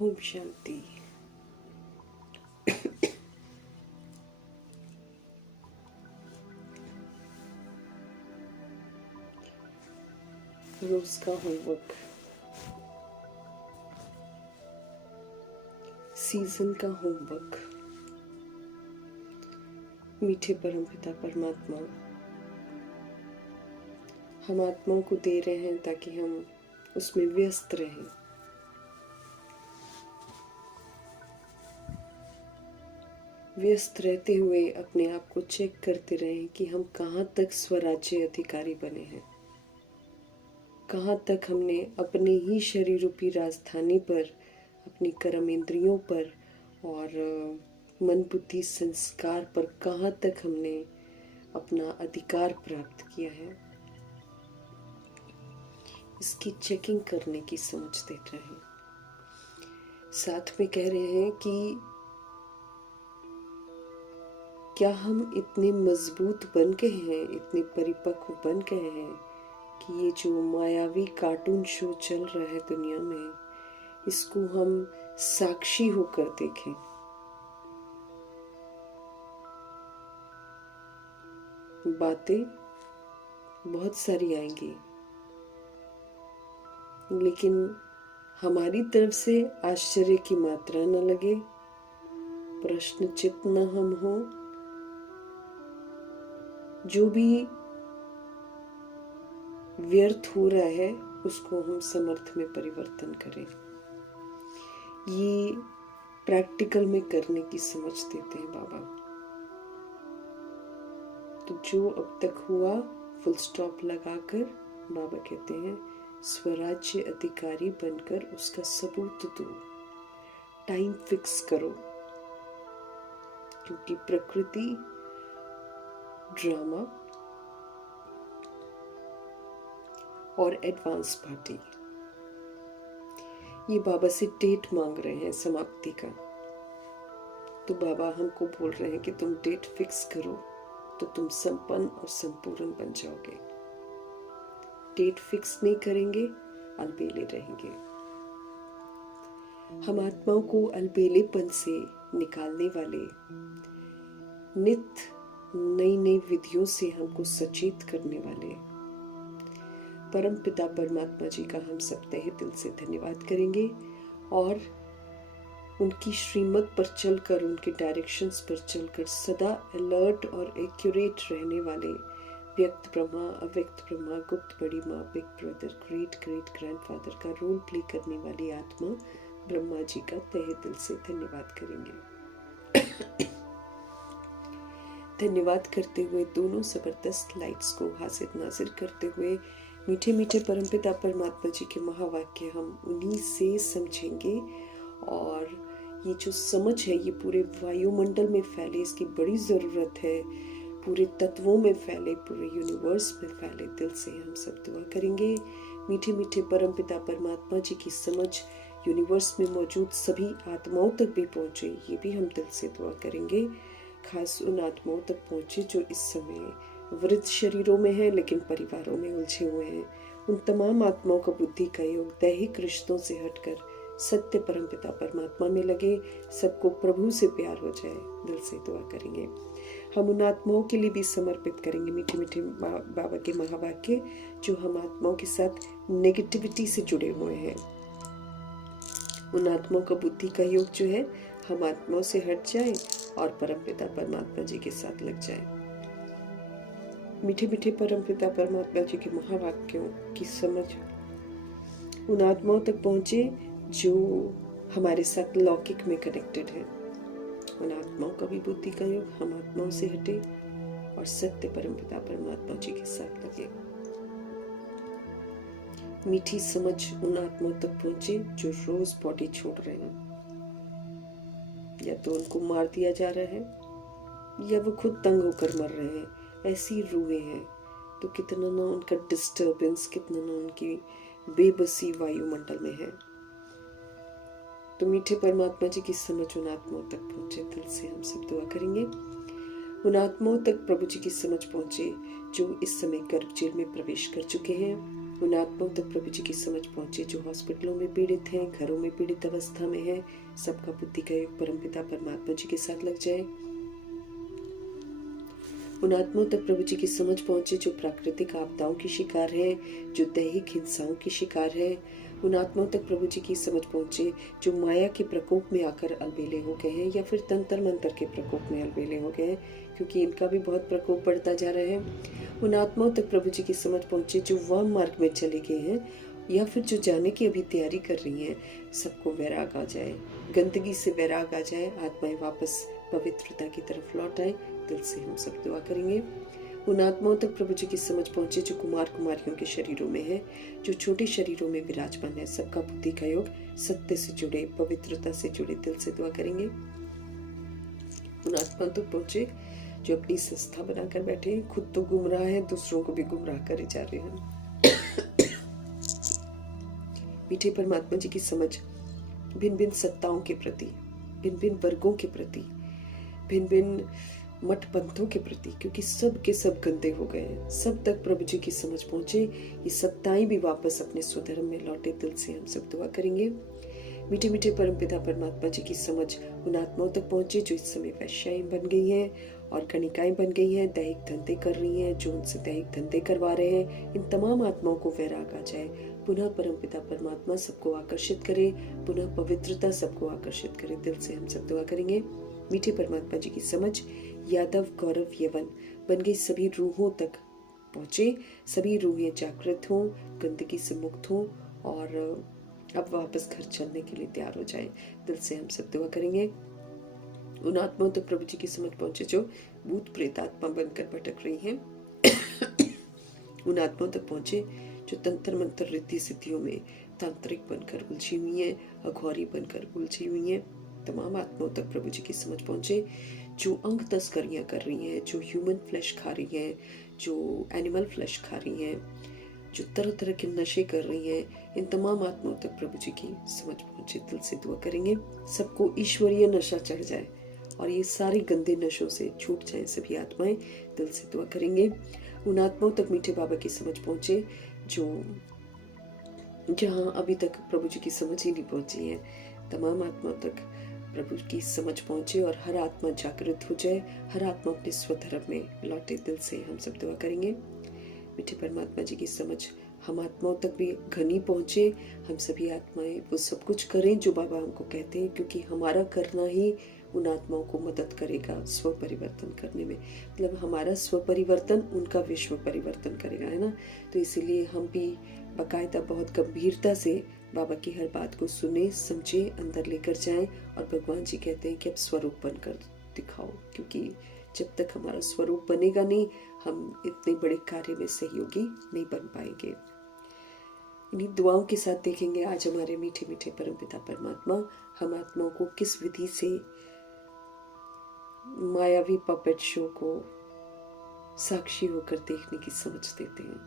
ओम शांति। रोज का homework, season का homework. मीठे परमपिता परमात्मा हम आत्माओं को दे रहे हैं ताकि हम उसमें व्यस्त रहें। व्यस्त रहते हुए अपने आप को चेक करते रहें कि हम कहाँ तक स्वराज्य अधिकारी बने हैं, कहाँ तक हमने अपने ही शरीर रूपी राजधानी पर, अपनी कर्म इंद्रियों पर और मन बुद्धि संस्कार पर कहाँ तक हमने अपना अधिकार प्राप्त किया है। इसकी चेकिंग करने की समझ देते हैं। साथ में कह रहे हैं कि क्या हम इतने मजबूत बन गए हैं, इतने परिपक्व बन गए हैं कि ये जो मायावी कार्टून शो चल रहा है दुनिया में, इसको हम साक्षी होकर देखें। बातें बहुत सारी आएंगी, लेकिन हमारी तरफ से आश्चर्य की मात्रा न लगे, प्रश्नचित्त न हम हो। जो भी व्यर्थ हो रहा है उसको हम समर्थ में परिवर्तन करें। ये प्रैक्टिकल में करने की समझ देते हैं बाबा। तो जो अब तक हुआ फुल स्टॉप लगाकर बाबा कहते हैं स्वराज्य अधिकारी बनकर उसका सबूत दो, टाइम फिक्स करो, क्योंकि प्रकृति ड्रामा और एडवांस पार्टी ये बाबा से डेट मांग रहे हैं समाप्ति का। तो बाबा हमको बोल रहे हैं कि तुम डेट फिक्स करो तो तुम संपन्न और संपूर्ण बन जाओगे। डेट फिक्स नहीं करेंगे, अलबेले रहेंगे। हम आत्माओं को अलबेलेपन से निकालने वाले नित्य नई नई विधियों से हमको सचेत करने वाले परम पिता परमात्मा जी का हम सब तहे दिल से धन्यवाद करेंगे और उनकी श्रीमत पर चलकर, उनके डायरेक्शंस पर चलकर सदा अलर्ट और एक्यूरेट रहने वाले व्यक्त ब्रह्मा, अव्यक्त ब्रह्मा, गुप्त बड़ी माँ, big brother, great great grandfather का रोल प्ले करने वाली आत्मा ब्रह्मा जी का तहे दिल से धन्यवाद करेंगे। धन्यवाद करते हुए दोनों जबरदस्त लाइट्स को हाजिर नाजिर करते हुए मीठे मीठे परमपिता परमात्मा जी के महावाक्य हम उन्हीं से समझेंगे। और ये जो समझ है ये पूरे वायुमंडल में फैले, इसकी बड़ी ज़रूरत है। पूरे तत्वों में फैले, पूरे यूनिवर्स में फैले। दिल से हम सब दुआ करेंगे मीठे मीठे परमपिता परमात्मा जी की समझ यूनिवर्स में मौजूद सभी आत्माओं तक भी पहुँचे, ये भी हम दिल से दुआ करेंगे। खास उन आत्माओं तक पहुँचे जो इस समय वृद्ध शरीरों में हैं लेकिन परिवारों में उलझे हुए हैं। उन तमाम आत्माओं का बुद्धि का योग दैहिक रिश्तों से हटकर सत्य परमपिता परमात्मा में लगे, सबको प्रभु से प्यार हो जाए। दिल से दुआ करेंगे। हम उन आत्माओं के लिए भी समर्पित करेंगे मीठे मीठे बाबा के महावाक्य जो हम आत्माओं के साथ नेगेटिविटी से जुड़े हुए हैं। उन आत्माओं का बुद्धि का योग जो है हम आत्माओं से हट जाए और परमपिता परमात्मा जी के साथ लग जाए। मीठे मीठे परमपिता परमात्मा जी के महावाक्यों की समझ उन आत्माओं तक पहुँचे जो हमारे साथ लौकिक में कनेक्टेड है। उन आत्माओं का भी बुद्धि का योग हम आत्माओं से हटे और सत्य परमपिता परमात्मा जी के साथ लगे। मीठी समझ उन आत्माओं तक पहुँचे जो रोज बॉडी छोड़ रहे हैं, या तो उनको मार दिया जा रहा है या वो खुद तंग होकर मर रहे हैं, ऐसी रूहें हैं। तो कितना ना उनका डिस्टर्बेंस, कितना ना उनकी बेबसी वायुमंडल में है। तो मीठे परमात्मा जी की समझ उन आत्माओं तक पहुँचे। दिल से हम सब दुआ करेंगे उन आत्माओं तक प्रभु जी की समझ पहुँचे जो इस समय गर्भ जेल में प्रवेश कर चुके हैं उन आत्माओं तक प्रभु जी की समझ पहुंचे जो हॉस्पिटलों में पीड़ित हैं, घरों में पीड़ित अवस्था में हैं। सबका बुद्धि का योग परमपिता परमात्मा जी के साथ लग जाए। उन आत्माओं तक प्रभु जी की समझ पहुंचे जो प्राकृतिक आपदाओं की शिकार है, जो दैहिक हिंसाओं की शिकार है। उन आत्माओं तक प्रभु जी की समझ पहुंचे जो माया के प्रकोप में आकर अलबेले हो गए हैं या फिर तंत्र मंत्र के प्रकोप में अलबेले हो गए हैं, क्योंकि इनका भी बहुत प्रकोप बढ़ता जा रहा है। उन आत्माओं तक प्रभु जी की समझ पहुंचे जो वाम मार्ग में चले गए हैं या फिर जो जाने की अभी तैयारी कर रही हैं। सबको वैराग आ जाए, गंदगी से वैराग आ जाए, आत्माएं वापस पवित्रता की तरफ लौट आए। दिल से हम सब दुआ करेंगे। उन आत्माओं तक प्रभु जी की समझ पहुंचे जो कुमार कुमारियों के शरीरों में है, जो छोटे शरीरों में विराजमान है। सबका बुद्धि का योग सत्य से जुड़े, पवित्रता से जुड़े। दिल से दुआ करेंगे। उन आत्माओं तक पहुंचे जो अपनी संस्था बनाकर बैठे हैं, खुद तो गुमराह है, दूसरों को भी गुमराह करे जा रहे हैं। मीठे परमात्मा जी की समझ भिन्न भिन्न सत्ताओं के प्रति, भिन्न भिन्न वर्गों के प्रति, भिन्न भिन्न मठ पंथों के प्रति, क्योंकि सब के सब गंदे हो गए हैं। सब तक प्रभु जी की समझ पहुंचे, ये सत्ताएं भी वापस अपने स्वधर्म में लौटे। दिल से हम सब दुआ करेंगे। मीठे मीठे परमपिता परमात्मा जी की समझ उन आत्माओं तक पहुंचे जो इस समय वैश्याएं बन गई हैं और कनिकाएं बन गई हैं, दैहिक धंधे कर रही हैं, जो उनसे दैहिक धंधे करवा रहे हैं। इन तमाम आत्माओं को वैराग आ जाए। पुनः परमपिता परमात्मा सबको आकर्षित करे, पुनः पवित्रता सबको आकर्षित करे। दिल से हम सब दुआ करेंगे। मीठे परमात्मा जी की समझ यादव, गौरव, यवन बन गई सभी रूहों तक पहुंचे। सभी रूहें जागृत हों, गंदगी से मुक्त हों और अब वापस घर चलने के लिए तैयार हो जाएं। दिल से हम सब दुआ करेंगे। उन आत्माओं तक प्रभु जी की समझ पहुंचे जो भूत प्रेत आत्मा बनकर भटक रही हैं। उन आत्माओं तक पहुंचे जो तंत्र मंत्र रिद्धि सिद्धियों में तांत्रिक बनकर उलझी हुई हैं, अघौरी बनकर उलझी हुई हैं। तमाम आत्माओं तक प्रभु जी की समझ पहुंचे जो अंग तस्करियां कर रही हैं, जो ह्यूमन फ्लैश खा रही हैं, जो एनिमल फ्लैश खा रही हैं, जो तरह तरह के नशे कर रही हैं। इन तमाम आत्माओं तक प्रभु जी की समझ पहुंचे। दिल से दुआ करेंगे सबको ईश्वरीय नशा चढ़ जाए और ये सारी गंदे नशों से छूट जाए सभी आत्माएं। दिल से दुआ करेंगे। उन आत्माओं तक मीठे बाबा की समझ पहुंचे जो जहां अभी तक प्रभु जी की समझ ही नहीं पहुंची है। तमाम आत्माओं तक प्रभु की समझ पहुंचे और हर आत्मा जागृत हो जाए, हर आत्मा अपने स्वधर्म में लौटे। दिल से हम सब दुआ करेंगे। मीठे परमात्मा जी की समझ हम आत्माओं तक भी घनी पहुंचे। हम सभी आत्माएं वो सब कुछ करें जो बाबा हमको कहते हैं, क्योंकि हमारा करना ही उन आत्माओं को मदद करेगा स्व परिवर्तन करने में। मतलब हमारा स्व परिवर्तन उनका विश्व परिवर्तन करेगा, है ना। तो इसीलिए हम भी बाकायदा बहुत गंभीरता से बाबा की हर बात को सुने, समझे, अंदर लेकर जाएं। और भगवान जी कहते हैं कि अब स्वरूप बनकर दिखाओ, क्योंकि जब तक हमारा स्वरूप बनेगा नहीं, हम इतने बड़े कार्य में सहयोगी नहीं बन पाएंगे। इन्हीं दुआओं के साथ देखेंगे आज हमारे मीठे मीठे परमपिता परमात्मा हम आत्माओं को किस विधि से मायावी पपेट शो को साक्षी होकर देखने की समझ देते हैं।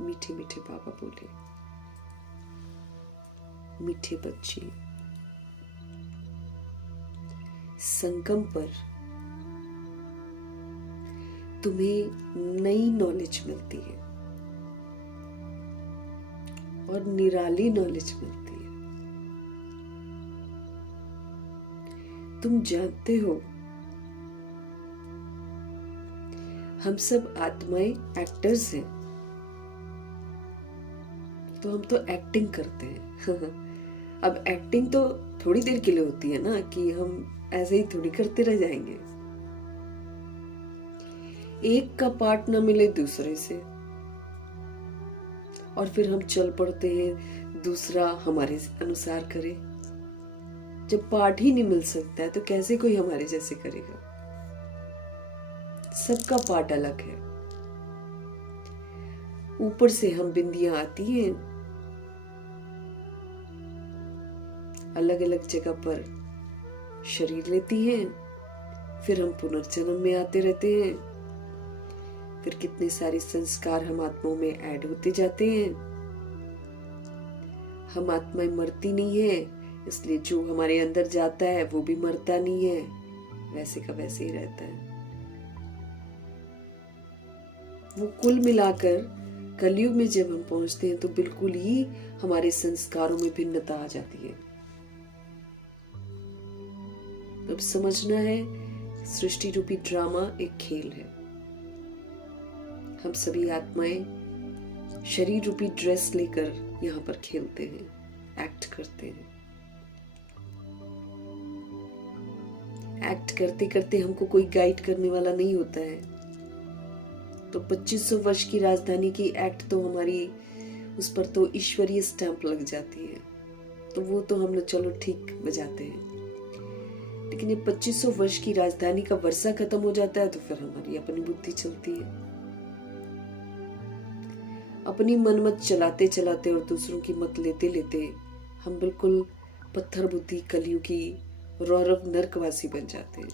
मीठे मीठे बाबा बोले, मीठे बच्चे, संगम पर तुम्हें नई नॉलेज मिलती है और निराली नॉलेज मिलती है। तुम जानते हो हम सब आत्माएं एक्टर्स हैं, तो हम तो एक्टिंग करते हैं। अब एक्टिंग तो थोड़ी देर के लिए होती है ना, कि हम ऐसे ही थोड़ी करते रह जाएंगे। एक का पार्ट ना मिले दूसरे से और फिर हम चल पड़ते हैं दूसरा हमारे अनुसार करे। जब पार्ट ही नहीं मिल सकता है तो कैसे कोई हमारे जैसे करेगा। सबका पार्ट अलग है। ऊपर से हम बिंदियां आती हैं, अलग अलग जगह पर शरीर लेती हैं, फिर हम पुनर्जन्म में आते रहते हैं। फिर कितने सारे संस्कार हम आत्माओं में ऐड होते जाते हैं। हम आत्माएं मरती नहीं है, इसलिए जो हमारे अंदर जाता है वो भी मरता नहीं है, वैसे का वैसे ही रहता है। वो कुल मिलाकर कलयुग में जब हम पहुंचते हैं तो बिल्कुल ही हमारे संस्कारों में भिन्नता आ जाती है। अब समझना है, सृष्टि रूपी ड्रामा एक खेल है। हम सभी आत्माएं शरीर रूपी ड्रेस लेकर यहाँ पर खेलते हैं, एक्ट करते हैं। एक्ट करते करते हमको कोई गाइड करने वाला नहीं होता है। तो 2500 वर्ष की राजधानी की एक्ट तो हमारी, उस पर तो ईश्वरीय स्टैंप लग जाती है, तो वो तो हम लोग चलो ठीक बजाते हैं। लेकिन ये 2500 वर्ष की राजधानी का वर्षा खत्म हो जाता है तो फिर हमारी अपनी बुद्धि चलती है। अपनी मनमत चलाते चलाते और दूसरों की मत लेते लेते हम बिल्कुल पत्थर बुद्धि कलयुगी रौरव नरकवासी बन जाते हैं,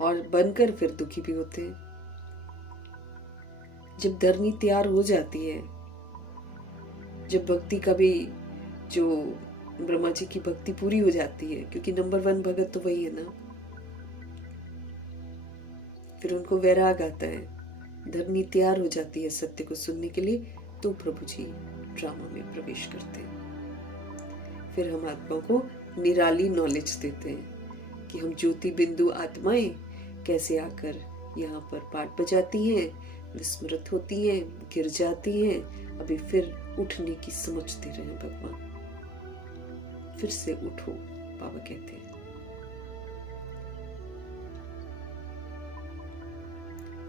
और बनकर फिर दुखी भी होते हैं। जब धरनी तैयार हो जाती है, जब भक्ति का भी, जो ब्रह्मा जी की भक्ति पूरी हो जाती है, क्योंकि नंबर 1 भगत तो वही है ना, फिर उनको वैराग आता है, धरनी तैयार हो जाती है सत्य को सुनने के लिए, तो प्रभु जी ड्रामा में प्रवेश करते हैं। फिर हम आत्मा को निराली नॉलेज देते हैं कि हम ज्योति बिंदु आत्माएं कैसे आकर यहाँ पर पाठ बजाती हैं, विस्मृत होती हैं, गिर जाती हैं, अभी फिर उठने की समझ दे रहे हैं भगवान। फिर से उठो, बाबा कहते हैं।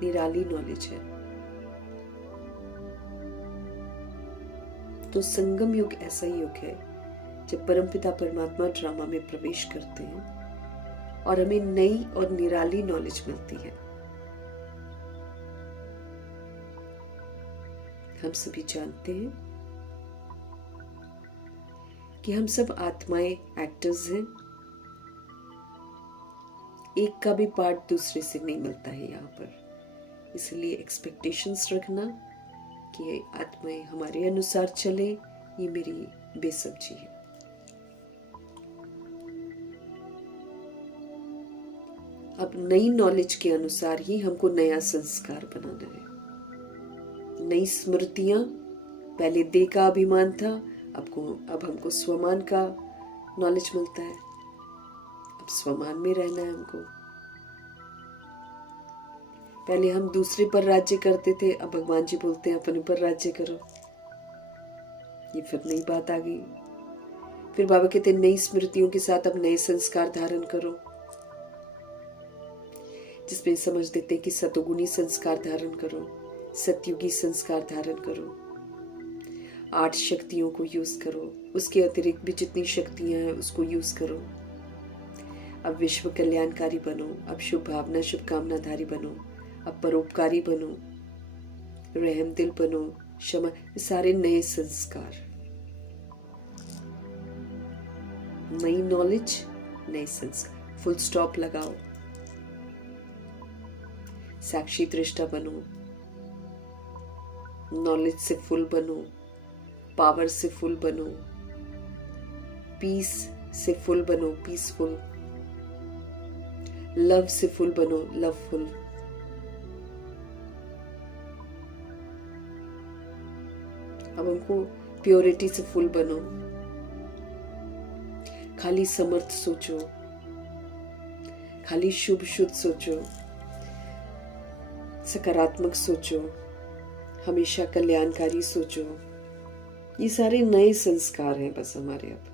निराली नॉलेज है। तो संगम युग ऐसा युग है जब परमपिता परमात्मा ड्रामा में प्रवेश करते हैं और हमें नई और निराली नॉलेज मिलती है। हम सभी जानते हैं कि हम सब आत्माएं एक्टर्स हैं। एक का भी पार्ट दूसरे से नहीं मिलता है यहाँ पर, इसलिए एक्सपेक्टेशंस रखना कि आत्माएं हमारे अनुसार चले, ये मेरी बेसब्जी है। अब नई नॉलेज के अनुसार ही हमको नया संस्कार बनाना है। नई स्मृतियां, पहले देह का अभिमान था, अब हमको स्वमान का नॉलेज मिलता है। अब स्वमान में रहना है हमको। पहले हम दूसरे पर राज्य करते थे, अब भगवान जी बोलते हैं अपने पर राज्य करो। ये फिर नई बात आ गई। फिर बाबा कहते हैं नई स्मृतियों के साथ अब नए संस्कार धारण करो, जिसमें समझ देते कि सतोगुणी संस्कार धारण करो, सतयुगी संस्कार धारण करो, 8 शक्तियों को यूज करो, उसके अतिरिक्त भी जितनी शक्तियां हैं उसको यूज करो। अब विश्व कल्याणकारी बनो, अब शुभ भावना शुभकामनाधारी बनो, अब परोपकारी बनो, रहम दिल बनो, क्षमा, ये सारे नए संस्कार। नई नॉलेज, नए संस्कार, फुल स्टॉप लगाओ। साक्षी दृष्टा बनो, नॉलेज से फुल बनो, पावर से फुल बनो, पीस से फुल बनो, पीसफुल, लव से फुल बनो, लवफुल। अब हमको प्योरिटी से फुल बनो। खाली समर्थ सोचो, खाली शुभ शुद्ध सोचो, सकारात्मक सोचो, हमेशा कल्याणकारी सोचो। ये सारे नए संस्कार हैं बस हमारे। अब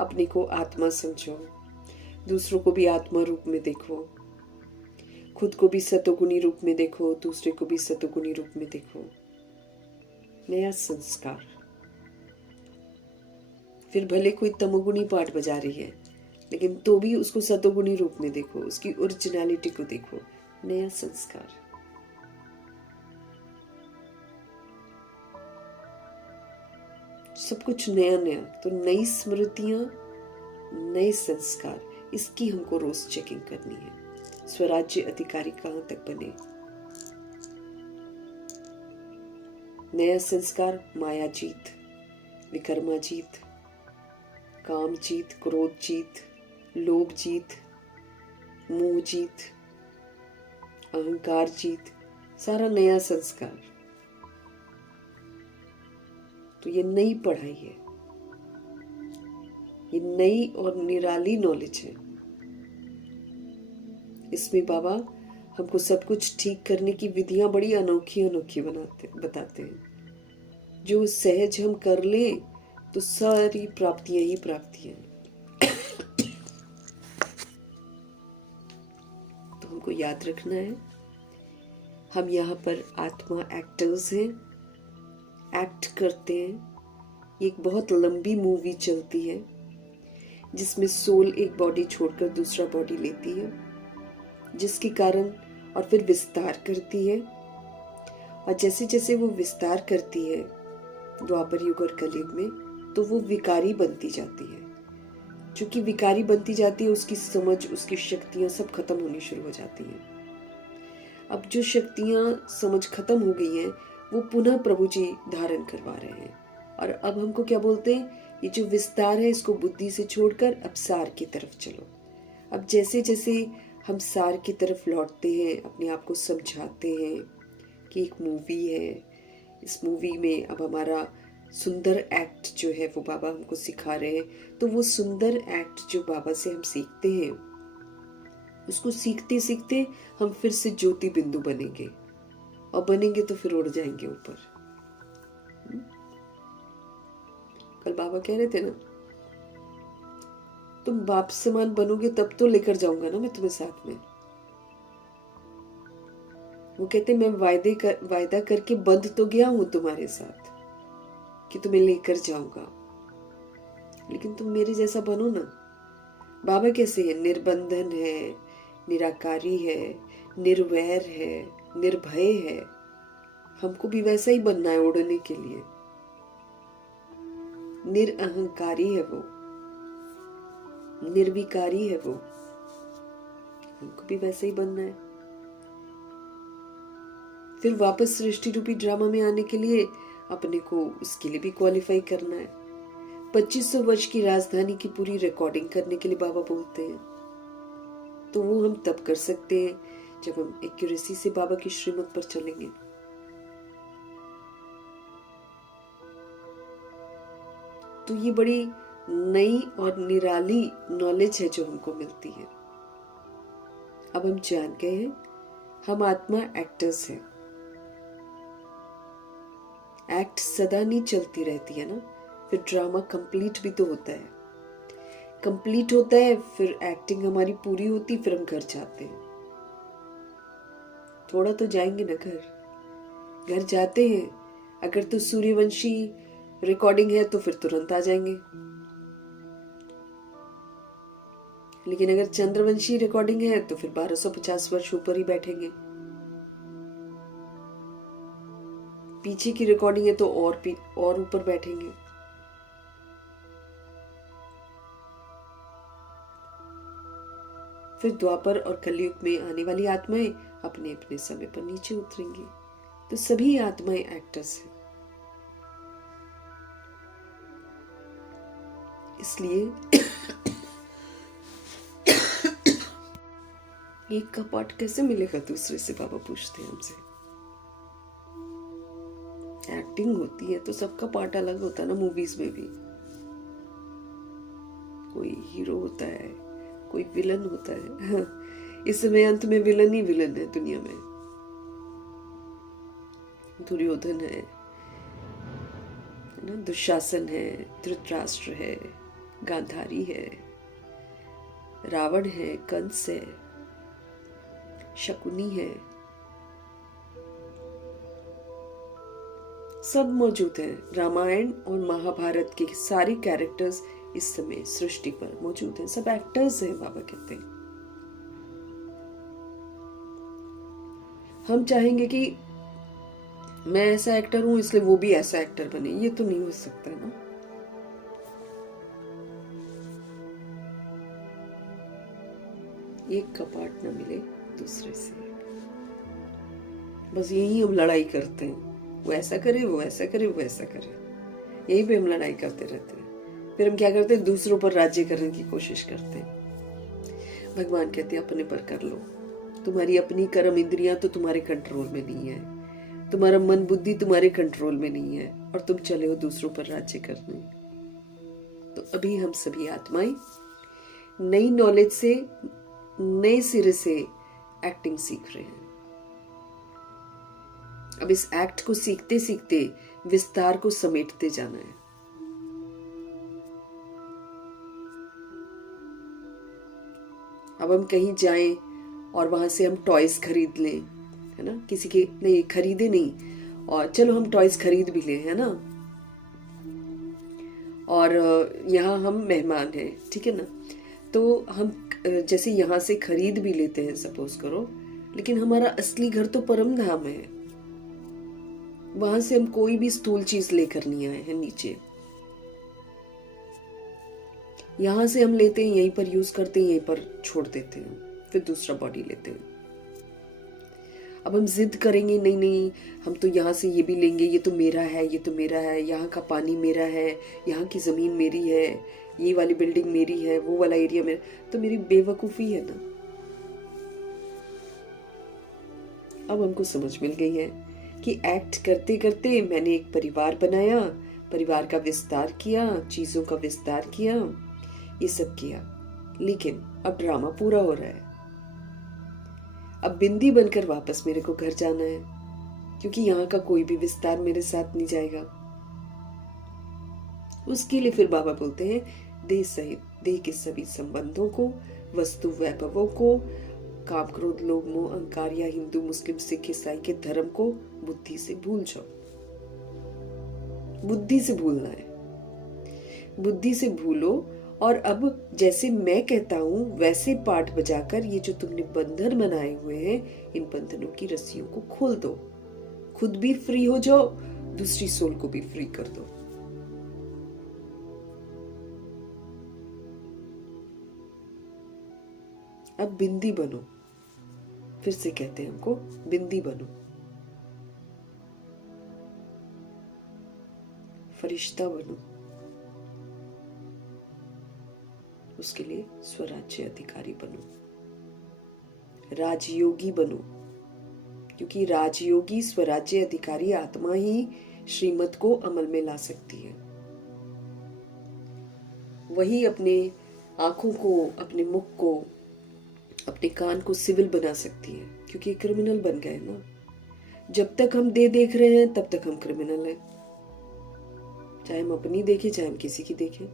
अपने को आत्मा समझो, दूसरों को भी आत्मा रूप में देखो, खुद को भी सतोगुणी रूप में देखो, दूसरे को भी सतोगुणी रूप में देखो। नया संस्कार। फिर भले कोई तमोगुणी पाठ बजा रही है, लेकिन तो भी उसको सतोगुणी रूप में देखो, उसकी ओरिजिनलिटी को देखो। नया संस्कार। सब कुछ नया नया, तो नई स्मृतियां, नए संस्कार, इसकी हमको रोज चेकिंग करनी है। स्वराज्य अधिकारी कहां तक बने। नया संस्कार, माया जीत, विकर्मा जीत, काम जीत, क्रोध जीत, लोभ जीत, मोह जीत, अहंकार जीत, सारा नया संस्कार। तो ये नई पढ़ाई है, ये नई और निराली नॉलेज है। इसमें बाबा हमको सब कुछ ठीक करने की विधियां बड़ी अनोखी अनोखी बताते हैं। जो सहज हम कर लें तो सारी प्राप्तियां ही प्राप्तियां हैं। तो हमको याद रखना है, हम यहाँ पर आत्मा एक्टर्स हैं, एक्ट करते हैं। ये एक बहुत लंबी मूवी चलती है जिसमें सोल एक बॉडी छोड़कर दूसरा बॉडी लेती है, जिसके कारण और फिर विस्तार करती है। और जैसे जैसे वो विस्तार करती है द्वापर युग और कलयुग में, तो वो विकारी बनती जाती है। चूंकि विकारी बनती जाती है, उसकी समझ, उसकी शक्तियां सब खत्म होनी शुरू हो जाती हैं। अब जो शक्तियां समझ खत्म हो गई हैं, वो पुनः प्रभु जी धारण करवा रहे हैं। और अब हमको क्या बोलते हैं, ये जो विस्तार है इसको बुद्धि से छोड़कर अब सार की तरफ चलो। अब जैसे जैसे हम सार की तरफ लौटते हैं, अपने आप को समझाते हैं कि एक मूवी है, इस मूवी में अब हमारा सुंदर एक्ट जो है वो बाबा हमको सिखा रहे हैं। तो वो सुंदर एक्ट जो बाबा से हम सीखते हैं, उसको सीखते सीखते हम फिर से ज्योति बिंदु बनेंगे, और बनेंगे तो फिर उड़ जाएंगे ऊपर। कल बाबा कह रहे थे ना, तुम बाप समान बनोगे तब तो लेकर जाऊंगा ना मैं तुम्हें साथ में। वो कहते मैं वायदा करके बंध तो गया हूं तुम्हारे साथ कि तुम्हें लेकर जाऊंगा, लेकिन तुम मेरे जैसा बनो ना। बाबा कैसे है? निर्बंधन है, निराकारी है, निर्वैर है, निर्भय है। हमको भी वैसा ही बनना है उड़ने के लिए। निरअहंकारी है वो, निर्विकारी है वो, हमको भी वैसा ही बनना है। फिर वापस सृष्टि रूपी ड्रामा में आने के लिए अपने को उसके लिए भी क्वालिफाई करना है। 2500 वर्ष की राजधानी की पूरी रिकॉर्डिंग करने के लिए बाबा बोलते हैं। तो वो हम तब कर सकते हैं जब हम एक्यूरेसी से बाबा की श्रीमत पर चलेंगे। तो ये बड़ी नई और निराली नॉलेज है जो हमको मिलती है। अब हम जान गए हैं हम आत्मा एक्टर्स हैं। एक्ट सदा नहीं चलती रहती है ना, फिर ड्रामा कंप्लीट भी तो होता है। कंप्लीट होता है, फिर एक्टिंग हमारी पूरी होती, फिर हम घर जाते हैं। थोड़ा तो जाएंगे ना घर जाते हैं। अगर तो सूर्यवंशी रिकॉर्डिंग है तो फिर तुरंत आ जाएंगे, लेकिन अगर चंद्रवंशी रिकॉर्डिंग है तो फिर 1250 वर्ष ऊपर ही बैठेंगे। पीछे की रिकॉर्डिंग है तो और ऊपर बैठेंगे। फिर द्वापर और कलयुग में आने वाली आत्माएं अपने अपने समय पर नीचे उतरेंगी। तो सभी आत्माएं एक्टर्स हैं। इसलिए एक का पार्ट कैसे मिलेगा दूसरे से, बाबा पूछते हैं हमसे। एक्टिंग होती है तो सबका पार्ट अलग होता है ना। मूवीज में भी कोई हीरो होता है, कोई विलन होता है। इस समय अंत में विलन ही विलन है दुनिया में। दुर्योधन है ना, दुशासन है, धृतराष्ट्र है, गांधारी है, रावण है, कंस है, शकुनी है, सब मौजूद हैं। रामायण और महाभारत के सारे कैरेक्टर्स इस समय सृष्टि पर मौजूद हैं। सब एक्टर्स हैं, बाबा कहते हैं। हम चाहेंगे कि मैं ऐसा एक्टर हूं इसलिए वो भी ऐसा एक्टर बने, ये तो नहीं हो सकता ना। एक का पार्ट ना मिले दूसरे से, बस यही हम लड़ाई करते हैं। वो ऐसा करे, वो ऐसा करे, वो ऐसा करे, यही पे हम लड़ाई करते रहते हैं। फिर हम क्या करते हैं, दूसरों पर राज्य करने की कोशिश करते हैं। भगवान कहते हैं अपने पर कर लो, तुम्हारी अपनी कर्म इंद्रियां तो तुम्हारे कंट्रोल में नहीं है, तुम्हारा मन बुद्धि तुम्हारे कंट्रोल में नहीं है, और तुम चले हो दूसरों पर राज्य करने। तो अभी हम सभी आत्माएं नई नॉलेज से, नए सिरे से एक्टिंग सीख रहे हैं। अब इस एक्ट को सीखते सीखते विस्तार को समेटते जाना है। अब हम कहीं जाएं और वहां से हम टॉयज खरीद लें, है ना, किसी के नहीं खरीदे नहीं, और चलो हम टॉयज खरीद भी लें, है ना, और यहाँ हम मेहमान हैं, ठीक है ना, तो हम जैसे यहाँ से खरीद भी लेते हैं सपोज करो, लेकिन हमारा असली घर तो परम धाम है। वहां से हम कोई भी स्थूल चीज लेकर नहीं आए हैं नीचे। यहां से हम लेते हैं, यहीं पर यूज करते हैं, यहीं पर छोड़ देते हैं, फिर दूसरा बॉडी लेते हैं। अब हम जिद करेंगे, नहीं नहीं हम तो यहाँ से ये भी लेंगे, ये तो मेरा है, ये तो मेरा है, यहाँ का पानी मेरा है, यहाँ की जमीन मेरी है, ये वाली बिल्डिंग मेरी है, वो वाला एरिया मेरा, तो मेरी बेवकूफी है ना। अब हमको समझ मिल गई है कि एक्ट करते करते मैंने एक परिवार बनाया, परिवार का विस्तार किया, चीजों का विस्तार किया, ये सब किया, लेकिन अब ड्रामा पूरा हो रहा है। अब बिंदी बनकर वापस मेरे को घर जाना है, क्योंकि यहाँ का कोई भी विस्तार मेरे साथ नहीं जाएगा। उसके लिए फिर बाबा बोलते हैं, देह सहित देह के सभी संबंधों को, वस्तु वैभवों को, काम क्रोध लोभ मोह अहंकार या हिंदू मुस्लिम सिख ईसाई के धर्म को बुद्धि से भूल जाओ। बुद्धि से भूलना है, बुद्धि से भूलो, और अब जैसे मैं कहता हूं वैसे पाठ बजाकर ये जो तुमने बंधन बनाए हुए हैं, इन बंधनों की रस्सियों को खोल दो, खुद भी फ्री हो जाओ, दूसरी सोल को भी फ्री कर दो। अब बिंदी बनो, फिर से कहते हैं हमको, बिंदी बनो, फरिश्ता बनो। उसके लिए स्वराज्य अधिकारी बनो, राजयोगी बनो, क्योंकि राजयोगी स्वराज्य अधिकारी आत्मा ही श्रीमत को अमल में ला सकती है। वही अपने आंखों को, अपने मुख को, अपने कान को सिविल बना सकती है, क्योंकि क्रिमिनल बन गए ना। जब तक हम देख रहे हैं तब तक हम क्रिमिनल हैं, चाहे हम अपनी देखें चाहे हम किसी की देखें,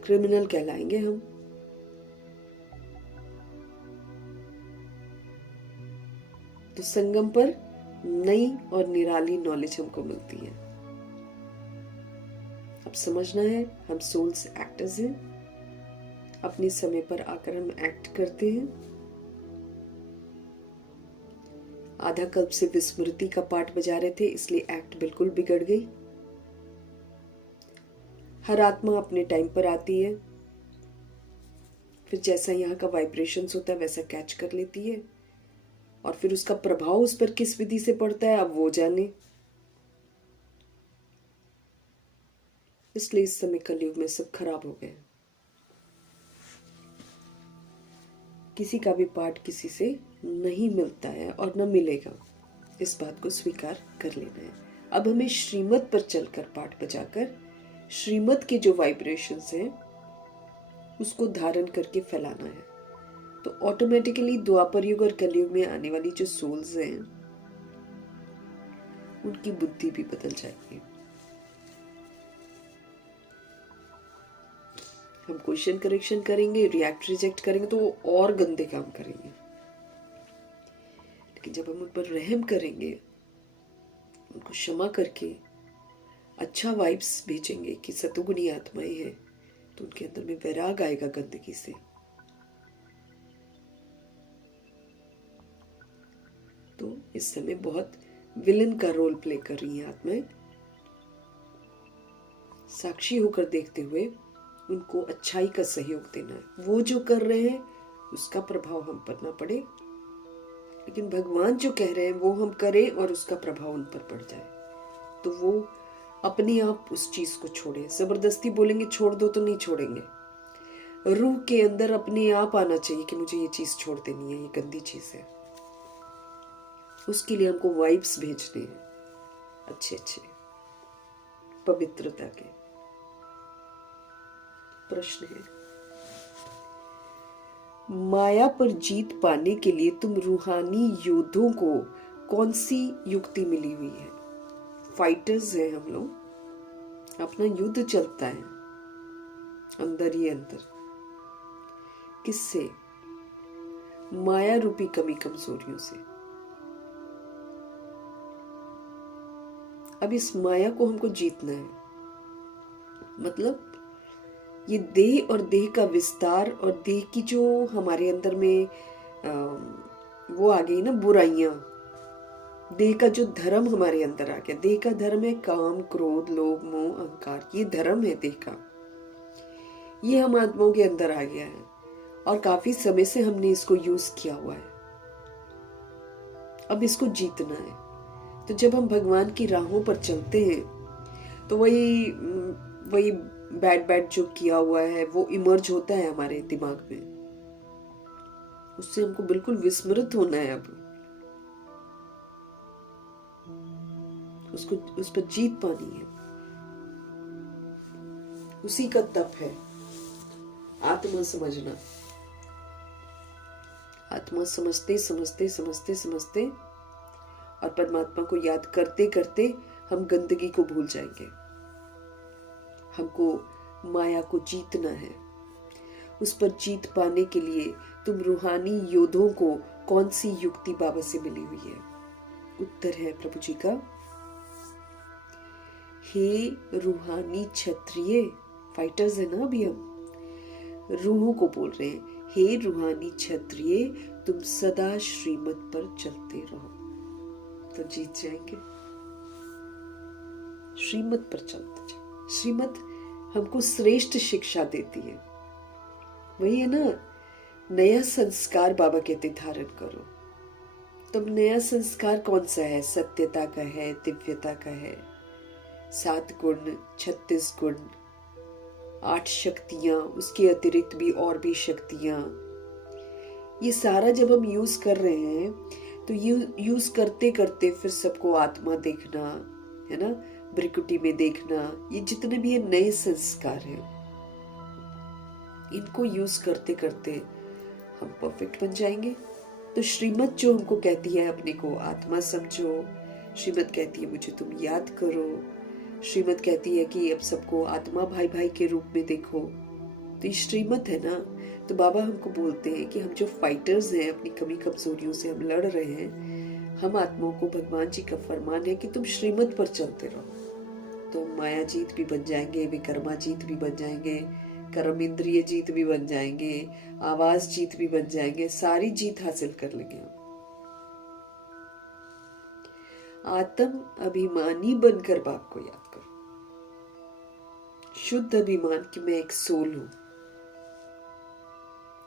क्रिमिनल कहलाएंगे हम। तो संगम पर नई और निराली नॉलेज हमको मिलती है। अब समझना है, हम सोल्स एक्टर्स हैं, अपने समय पर आकर हम एक्ट करते हैं। आधा कल्प से विस्मृति का पाठ बजा रहे थे, इसलिए एक्ट बिल्कुल बिगड़ गई। हर आत्मा अपने टाइम पर आती है, फिर जैसा यहाँ का वाइब्रेशंस होता है वैसा कैच कर लेती है, और फिर उसका प्रभाव उस पर किस विधि से पड़ता है अब वो जाने। इसलिए इस समय कलयुग में सब खराब हो गए। किसी का भी पाठ किसी से नहीं मिलता है और न मिलेगा, इस बात को स्वीकार कर लेना है। अब हमें श्रीमत पर चलकर पाठ बजाकर श्रीमत के जो वाइब्रेशंस हैं उसको धारण करके फैलाना है। तो ऑटोमेटिकली द्वापर युग और कलयुग में आने वाली जो सोल्स हैं उनकी बुद्धि भी बदल जाएगी। हम क्वेश्चन करेक्शन करेंगे, रिएक्ट रिजेक्ट करेंगे तो वो और गंदे काम करेंगे, लेकिन जब हम उन पर रहम करेंगे, उनको क्षमा करके अच्छा वाइब्स भेजेंगे कि सतुगुणी आत्माएं हैं, तो उनके अंदर में वैराग आएगा गंदगी से। तो इस समय बहुत विलन का रोल प्ले कर रही हैं आत्माएं। साक्षी होकर देखते हुए उनको अच्छाई का सहयोग देना है। वो जो कर रहे हैं उसका प्रभाव हम पर ना पड़े, लेकिन भगवान जो कह रहे हैं वो हम करें और उसका प्रभाव उन पर पड़ जाए, तो वो अपने आप उस चीज को छोड़े। जबरदस्ती बोलेंगे छोड़ दो तो नहीं छोड़ेंगे। रूह के अंदर अपने आप आना चाहिए कि मुझे ये चीज छोड़ देनी है, ये गंदी चीज है। उसके लिए हमको वाइब्स भेजने हैं अच्छे अच्छे, पवित्रता के। प्रश्न है, माया पर जीत पाने के लिए तुम रूहानी योद्धों को कौन सी युक्ति मिली हुई है? फाइटर्स हैं हम लोग, अपना युद्ध चलता है अंदर ही अंदर। किससे? माया रूपी कमी कमजोरियों से। अब इस माया को हमको जीतना है। मतलब ये देह और देह का विस्तार और देह की जो हमारे अंदर में वो आ गई ना बुराइयां, देह का जो धर्म हमारे अंदर आ गया। देह का धर्म है काम, क्रोध, लोभ, मोह, अहंकार। ये धर्म है देह का, ये हम आत्माओं के अंदर आ गया है और काफी समय से हमने इसको यूज किया हुआ है। अब इसको जीतना है। तो जब हम भगवान की राहों पर चलते हैं तो वही बैड जो किया हुआ है वो इमर्ज होता है हमारे दिमाग में। उससे हमको बिल्कुल विस्मृत होना है। अब उस पर जीत पानी है। उसी का तप है आत्मा समझना। आत्मा समझते समझते समझते समझते और परमात्मा को याद करते करते हम गंदगी को भूल जाएंगे। हमको माया को जीतना है। उस पर जीत पाने के लिए तुम रूहानी योद्धों को कौन सी युक्ति बाबा से मिली हुई है? उत्तर है प्रभु जी का, हे रूहानी क्षत्रिय। फाइटर्स है ना अभी हम, रूहों को बोल रहे हैं, हे रूहानी क्षत्रिय तुम सदा श्रीमत पर चलते रहो तो जीत जाएंगे। श्रीमत पर चलते जाओ। श्रीमत हमको श्रेष्ठ शिक्षा देती है। वही है ना, नया संस्कार बाबा कहते धारण करो। तब नया संस्कार कौन सा है? सत्यता का है, दिव्यता का है, 7 गुण, 36 गुण, 8 शक्तियां, उसके अतिरिक्त भी और भी शक्तियां। ये सारा जब हम यूज कर रहे हैं तो यूज करते करते फिर सबको आत्मा देखना है ना, ब्रिकुटी में देखना, ये जितने भी ये नए संस्कार हैं, इनको यूज करते करते हम परफेक्ट बन जाएंगे। तो श्रीमत जो हमको कहती है अपने को आत्मा समझो, श्रीमत कहती है मुझे तुम याद करो, श्रीमत कहती है कि अब सबको आत्मा भाई भाई के रूप में देखो। तो ये श्रीमत है ना। तो बाबा हमको बोलते हैं कि हम जो फाइटर्स हैं, अपनी कमी कमजोरियों से हम लड़ रहे हैं, हम आत्माओं को भगवान जी का फरमान है कि तुम श्रीमत पर चलते रहो। तो माया जीत भी बन जाएंगे, विकर्मा जीत भी बन जाएंगे, कर्म इंद्रिय जीत भी बन जाएंगे, आवाज जीत भी बन जाएंगे, सारी जीत हासिल कर लेंगे हम। आत्म अभिमानी बनकर बाप को याद करो। शुद्ध अभिमान कि मैं एक सोल हूं।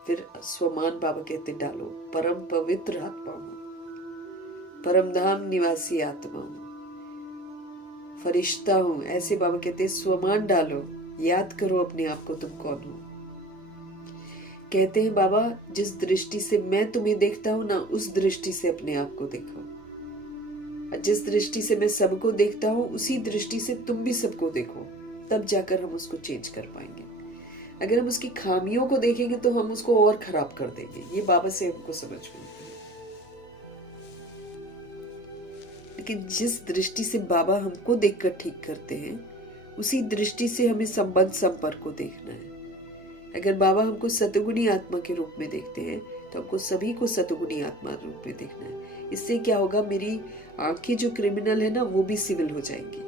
फिर स्वमान बाबा कहते डालो, परम पवित्र आत्मा हूं, परम धाम निवासी आत्मा हूं, फरिश्ता हूं। ऐसे बाबा कहते स्वमान डालो, याद करो अपने आप को, तुम कौन हो। कहते हैं बाबा जिस दृष्टि से मैं तुम्हें देखता हूं ना, उस दृष्टि से अपने आप को देखो। जिस दृष्टि से मैं सबको देखता हूं उसी दृष्टि से तुम भी सबको देखो, तब जाकर हम उसको चेंज कर पाएंगे। अगर हम उसकी खामियों को देखेंगे तो हम उसको और खराब कर देंगे। ये बाबा से हमको समझ में आता है। लेकिन जिस दृष्टि से बाबा हमको देखकर ठीक करते हैं, उसी दृष्टि से हमें संबंध संपर्क को देखना है। अगर बाबा हमको सतगुणी आत्मा के रूप में देखते हैं तो हमको सभी को सतगुणी आत्मा रूप में देखना है। इससे क्या होगा, मेरी आंखें जो क्रिमिनल है ना वो भी सिविल हो जाएंगी।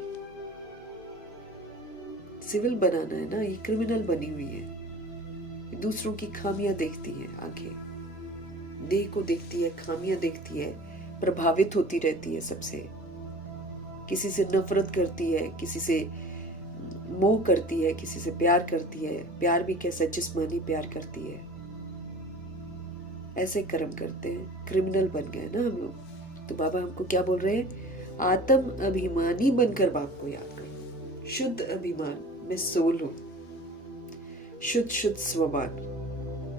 सिविल बनाना है ना, ये क्रिमिनल बनी हुई है। दूसरों की खामियां देखती है आंखें, देह को देखती है, खामियां देखती है, प्रभावित होती रहती है सबसे, किसी से नफरत करती है, किसी से मोह करती है, किसी से प्यार करती है। प्यार भी कैसा, जिस्मानी प्यार करती है। ऐसे कर्म करते हैं, क्रिमिनल बन गए ना हम लोग। तो बाबा हमको क्या बोल रहे हैं, आत्म अभिमानी बनकर बाप को याद करो। शुद्ध अभिमान, मैं सोल हूं। शुद्ध शुद्ध स्वमान,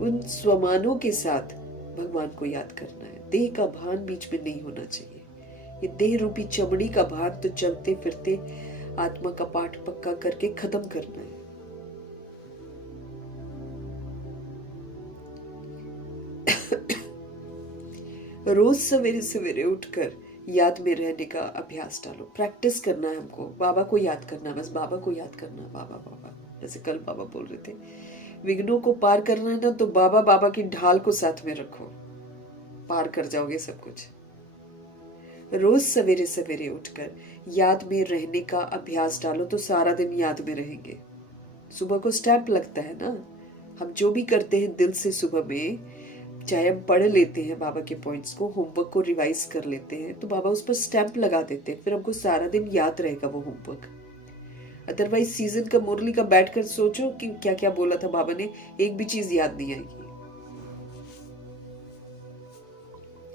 उन स्वमानों के साथ भगवान को याद करना है। देह का भान बीच में नहीं होना चाहिए। ये देह रूपी चमड़ी का भान तो चलते फिरते आत्मा का पाठ पक्का करके खत्म करना है। रोज सवेरे सवेरे उठकर याद में रहने का अभ्यास डालो। प्रैक्टिस करना है हमको, बाबा को याद करना, बस बाबा को याद करना। बाबा बाबा, जैसे कल बाबा बोल रहे थे, विघ्नों को पार करना है ना, तो बाबा बाबा की ढाल को साथ में रखो, पार कर जाओगे सब कुछ। रोज सवेरे सवेरे उठकर याद में रहने का अभ्यास डालो तो सारा दिन याद में रहेंगे। सुबह को स्टैंप लगता है ना, हम जो भी करते हैं दिल से सुबह में, चाहे हम पढ़ लेते हैं बाबा के पॉइंट्स को, होमवर्क को रिवाइज कर लेते हैं, तो बाबा उस पर स्टैंप लगा देते हैं, फिर हमको सारा दिन याद रहेगा वो होमवर्क। अदरवाइज सीजन का मुरली का बैठकर सोचो कि क्या क्या बोला था बाबा ने, एक भी चीज याद नहीं आएगी।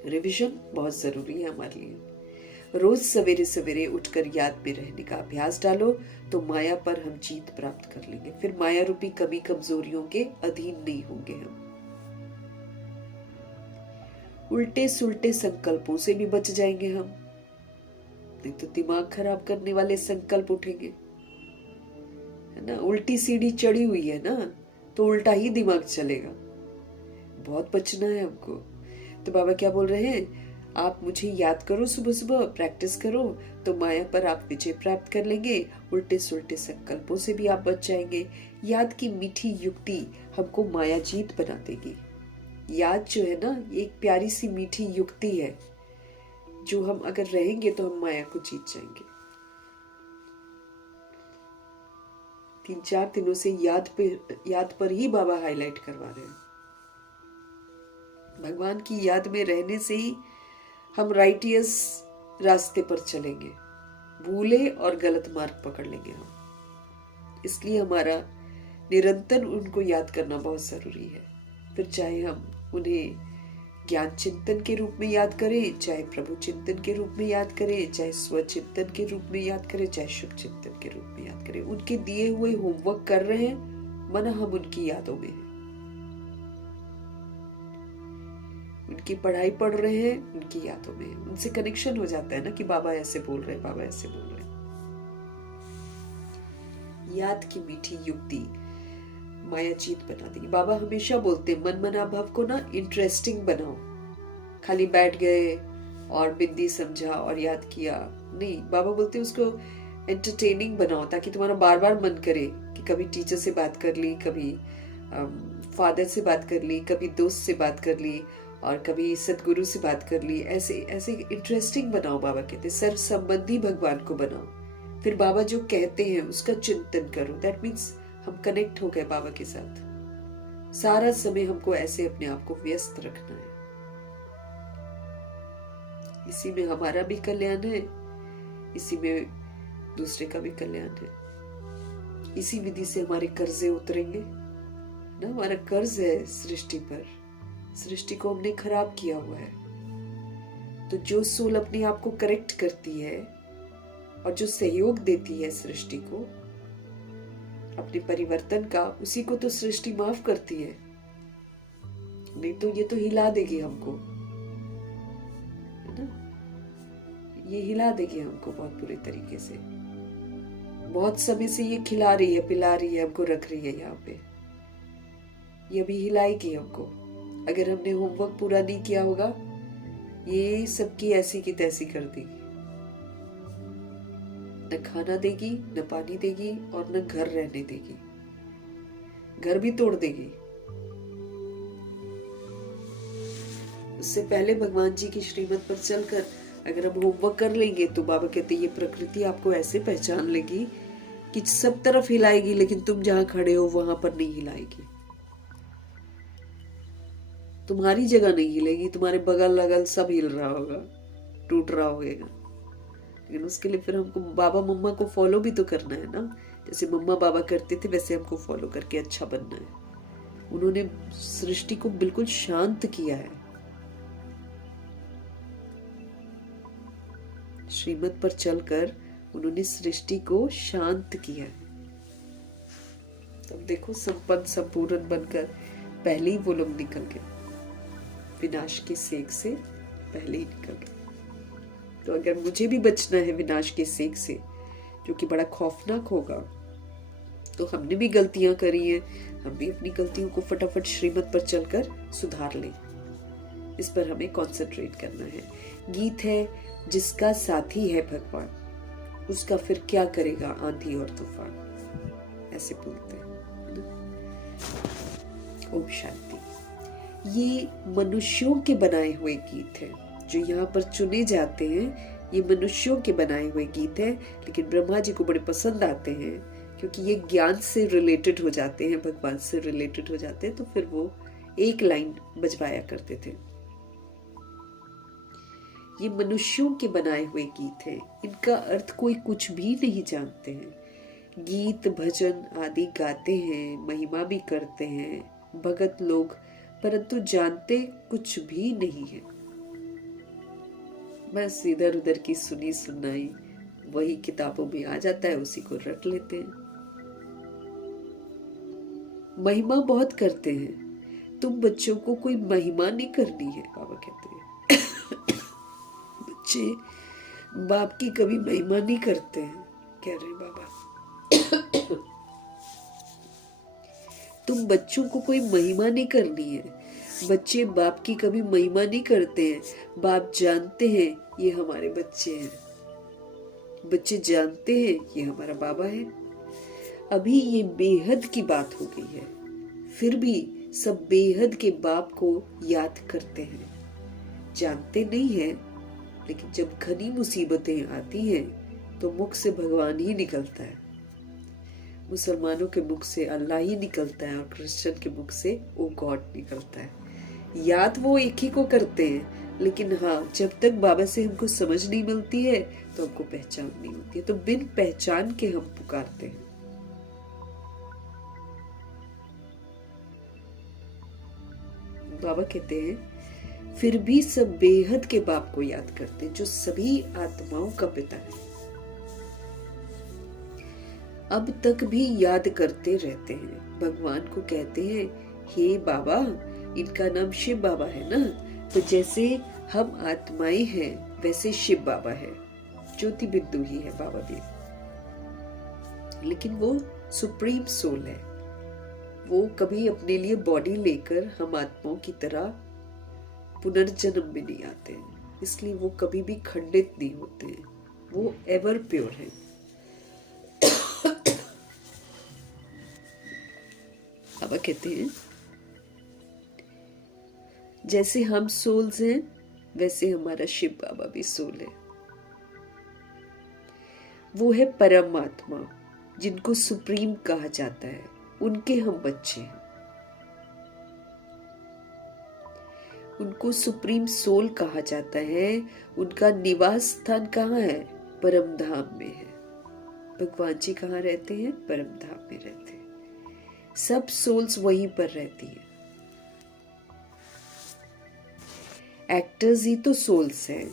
रिवीजन बहुत जरूरी है हमारे लिए। रोज सवेरे सवेरे उठकर याद में रहने का अभ्यास डालो तो माया पर हम जीत प्राप्त कर लेंगे। फिर माया रूपी कमी कमजोरियों के अधीन नहीं होंगे हम। उल्टे सुलटे संकल्पों से भी बच जाएंगे हम, नहीं तो दिमाग खराब करने वाले संकल्प उठेंगे, है ना। उल्टी सीढ़ी चढ़ी हुई है ना, तो उल्टा ही दिमाग चलेगा। बहुत बचना है हमको। तो बाबा क्या बोल रहे हैं, आप मुझे याद करो, सुबह सुबह प्रैक्टिस करो तो माया पर आप विजय प्राप्त कर लेंगे। उल्टे सुलटे संकल्पों से भी आप बच जाएंगे। याद की मीठी युक्ति हमको माया जीत बना देगी। याद जो है ना, एक प्यारी सी मीठी युक्ति है, जो हम अगर रहेंगे तो हम माया को जीत जाएंगे। 3-4 दिनों से याद पर ही बाबा हाईलाइट करवा रहे हैं। भगवान की याद में रहने से ही हम राइटियस रास्ते पर चलेंगे, भूले और गलत मार्ग पकड़ लेंगे हम। इसलिए हमारा निरंतर उनको याद करना बहुत जरूरी है। फिर चाहे हम उन्हें ज्ञान चिंतन के रूप में याद करें, चाहे प्रभु चिंतन के रूप में याद करें, चाहे स्वचिंतन के रूप में याद करें, चाहे शुभ चिंतन के रूप में याद करें, उनके दिए हुए होमवर्क कर रहे हैं, मन हम उनकी यादों में हैं। उनकी पढ़ाई पढ़ रहे हैं, उनकी यादों में, उनसे कनेक्शन हो जाता है ना कि बाबा ऐसे बोल रहे हैं, बाबा ऐसे बोल रहे हैं। याद की मीठी युक्ति माया जीत बना देगी। बाबा हमेशा बोलते मन मना भाव को ना इंटरेस्टिंग बनाओ। खाली बैठ गए और बिंदी समझा और याद किया नहीं, बाबा बोलते उसको एंटरटेनिंग बनाओ, ताकि तुम्हारा बार बार मन करे कि कभी टीचर से बात कर ली, कभी फादर से बात कर ली, कभी दोस्त से बात कर ली, और कभी सदगुरु से बात कर ली। ऐसे ऐसे इंटरेस्टिंग बनाओ। बाबा कहते सर्व संबंधी भगवान को बनाओ। फिर बाबा जो कहते हैं उसका चिंतन करो। दैट मीन्स हम कनेक्ट हो गए बाबा के साथ। सारा समय हमको ऐसे अपने आप को व्यस्त रखना है। इसी में हमारा भी कल्याण है, इसी में दूसरे का भी कल्याण है। इसी विधि से हमारे कर्जे उतरेंगे ना। हमारा कर्ज है सृष्टि पर, सृष्टि को हमने खराब किया हुआ है। तो जो सोल अपने आप को करेक्ट करती है और जो सहयोग देती है सृष्टि को अपने परिवर्तन का, उसी को तो सृष्टि माफ करती है। नहीं तो ये तो हिला देगी हमको, है ना। ये हिला देगी हमको बहुत बुरे तरीके से। बहुत समय से ये खिला रही है, पिला रही है, हमको रख रही है यहाँ पे। ये भी हिलाएगी हमको। अगर हमने होमवर्क पूरा नहीं किया होगा, ये सबकी ऐसी की तैसी कर देगी। न खाना देगी, न पानी देगी, और न घर रहने देगी। घर भी तोड़ देगी। उससे पहले भगवान जी की श्रीमत पर चलकर अगर हम होमवर्क कर लेंगे तो बाबा कहते ये प्रकृति आपको ऐसे पहचान लेगी कि सब तरफ हिलाएगी, लेकिन तुम जहां खड़े हो वहां पर नहीं हिलाएगी। तुम्हारी जगह नहीं हिलेगी, तुम्हारे बगल लगल सब हिल रहा होगा, टूट रहा होगा। लेकिन उसके लिए फिर हमको बाबा मम्मा को फॉलो भी तो करना है ना। जैसे मम्मा बाबा करते थे वैसे हमको फॉलो करके अच्छा बनना है। उन्होंने सृष्टि को बिल्कुल शांत किया है। श्रीमत पर चलकर उन्होंने सृष्टि को शांत किया है। तब देखो संपन्न संपूर्ण बनकर पहले ही वो लोग निकल गए, विनाश के सेक से पहले ही निकल गए। तो अगर मुझे भी बचना है विनाश के सेक से, जो कि बड़ा खौफनाक होगा, तो हमने भी गलतियां करी हैं, हम भी अपनी गलतियों को फटाफट श्रीमत पर चलकर सुधार लें। इस पर हमें कंसंट्रेट करना है। गीत है, जिसका साथी है भगवान, उसका फिर क्या करेगा आंधी और तूफान, ऐसे बोलते हैं। ओम शांति। ये मनुष्यों के बनाए हुए गीत हैं जो यहाँ पर चुने जाते हैं। ये मनुष्यों के बनाए हुए गीत हैं, लेकिन ब्रह्मा जी को बड़े पसंद आते हैं क्योंकि ये ज्ञान से रिलेटेड हो जाते हैं, भगवान से रिलेटेड हो जाते हैं। तो फिर वो एक लाइन बजवाया करते थे। ये मनुष्यों के बनाए हुए गीत हैं, इनका अर्थ कोई कुछ भी नहीं जानते हैं। गीत भजन आदि गाते हैं, महिमा भी करते हैं भगत लोग, परंतु जानते कुछ भी नहीं है। बस इधर उधर की सुनी सुनाई वही किताबों में आ जाता है, उसी को रट लेते हैं। महिमा बहुत करते हैं, तुम बच्चों को कोई महिमा नहीं करनी है, बाबा कहते हैं। बच्चे बाप की कभी महिमा नहीं करते हैं, कह रहे बाबा। तुम बच्चों को कोई महिमा नहीं करनी है। बच्चे बाप की कभी महिमा नहीं करते हैं। बाप जानते हैं ये हमारे बच्चे हैं, बच्चे जानते हैं ये हमारा बाबा है। अभी ये बेहद की बात हो गई है, फिर भी सब बेहद के बाप को याद करते हैं। जानते नहीं हैं, लेकिन जब घनी मुसीबतें आती हैं तो मुख से भगवान ही निकलता है। मुसलमानों के मुख से अल्लाह ही निकलता है और क्रिश्चियन के मुख से ओ गॉड निकलता है। याद वो एक ही को करते हैं, लेकिन हाँ, जब तक बाबा से हमको समझ नहीं मिलती है तो हमको पहचान नहीं होती है। तो बिन पहचान के हम पुकारते हैं। बाबा कहते हैं फिर भी सब बेहद के बाप को याद करते हैं, जो सभी आत्माओं का पिता है। अब तक भी याद करते रहते हैं। भगवान को कहते हैं, हे बाबा, इनका नाम शिव बाबा है ना, तो जैसे हम आत्माएं हैं वैसे शिव बाबा है। ज्योति बिंदु ही है बाबा भी, लेकिन वो सुप्रीम सोल है। वो कभी अपने लिए बॉडी लेकर हम आत्माओं की तरह पुनर्जन्म में नहीं आते हैं, इसलिए वो कभी भी खंडित नहीं होते हैं। वो एवर प्योर है। बाबा कहते हैं जैसे हम सोल्स हैं वैसे हमारा शिव बाबा भी सोल है। वो है परमात्मा, जिनको सुप्रीम कहा जाता है, उनके हम बच्चे हैं। उनको सुप्रीम सोल कहा जाता है। उनका निवास स्थान कहाँ है? परम धाम में है। भगवान जी कहाँ रहते हैं? परम धाम में रहते हैं। सब सोल्स वहीं पर रहती हैं। एक्टर्स ही तो सोल्स हैं।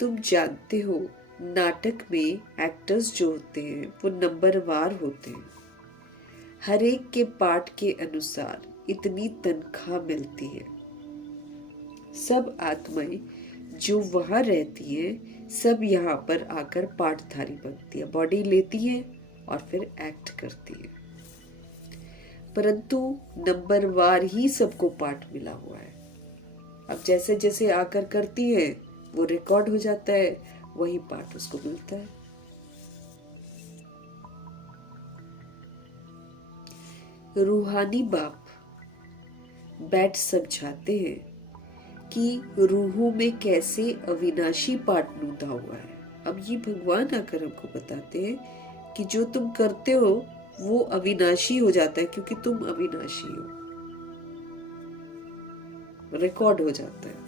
तुम जानते हो, नाटक में एक्टर्स जो होते हैं वो नंबरवार होते हैं। हर एक के पार्ट के अनुसार इतनी तनख्वाह मिलती है। सब आत्माएं जो वहां रहती हैं, सब यहाँ पर आकर पार्टधारी बनती है, बॉडी लेती है और फिर एक्ट करती है। परंतु नंबरवार ही सबको पार्ट मिला हुआ है। अब जैसे जैसे आकर करती है वो रिकॉर्ड हो जाता है, वही पार्ट उसको मिलता है। रूहानी बाप बैठ समझाते हैं कि रूहों में कैसे अविनाशी पार्ट लूटा हुआ है। अब ये भगवान आकर हमको बताते हैं कि जो तुम करते हो वो अविनाशी हो जाता है, क्योंकि तुम अविनाशी हो, रिकॉर्ड हो जाता है।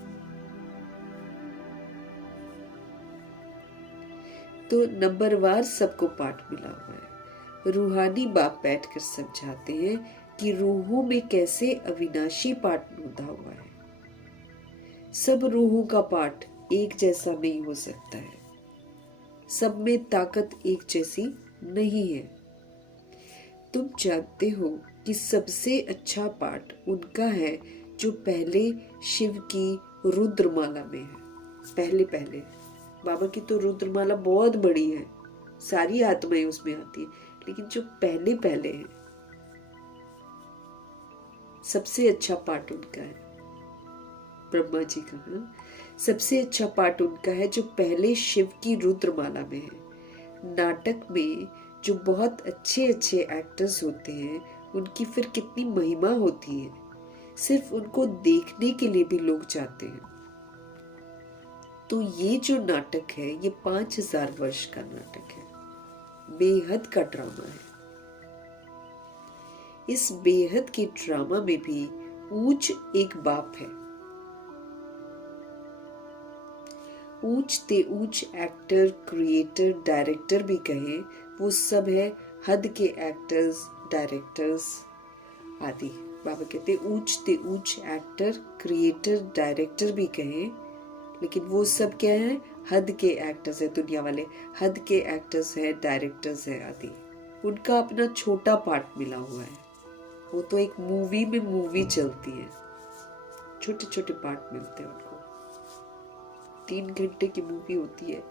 तो नंबरवार सबको पार्ट मिला हुआ है। रूहानी बाप बैठकर समझाते हैं कि रूहों में कैसे अविनाशी पार्ट लूटा हुआ है। सब रूहों का पार्ट एक जैसा नहीं हो सकता है। सब में ताकत एक जैसी नहीं है। तुम जानते हो कि सबसे अच्छा पाठ उनका है जो पहले शिव की रुद्रमाला में है। पहले पहले बाबा की तो रुद्रमाला बहुत बड़ी है, सारी आत्माएं उसमें आती है, लेकिन जो पहले पहले है सबसे अच्छा पाठ उनका है। ब्रह्मा जी का सबसे अच्छा पाठ उनका है जो पहले शिव की रुद्रमाला में है। नाटक में जो बहुत अच्छे अच्छे एक्टर्स होते हैं उनकी फिर कितनी महिमा होती है, सिर्फ उनको देखने के लिए भी लोग जाते हैं। तो ये जो नाटक है ये 5000 वर्ष का नाटक है, बेहद का ड्रामा है। इस बेहद के ड्रामा में भी ऊंच एक बाप है। ऊंच ते ऊंच एक्टर, क्रिएटर, डायरेक्टर भी कहें, वो सब है हद के एक्टर्स, डायरेक्टर्स आदि। बाबा कहते ऊंच ते ऊंच एक्टर, क्रिएटर, डायरेक्टर भी कहें, लेकिन वो सब क्या है? हद के एक्टर्स है। दुनिया वाले हद के एक्टर्स है, डायरेक्टर्स है आदि। उनका अपना छोटा पार्ट मिला हुआ है। वो तो एक मूवी में मूवी चलती है, छोटे छोटे पार्ट मिलते हैं उनको। 3 घंटे की मूवी होती है,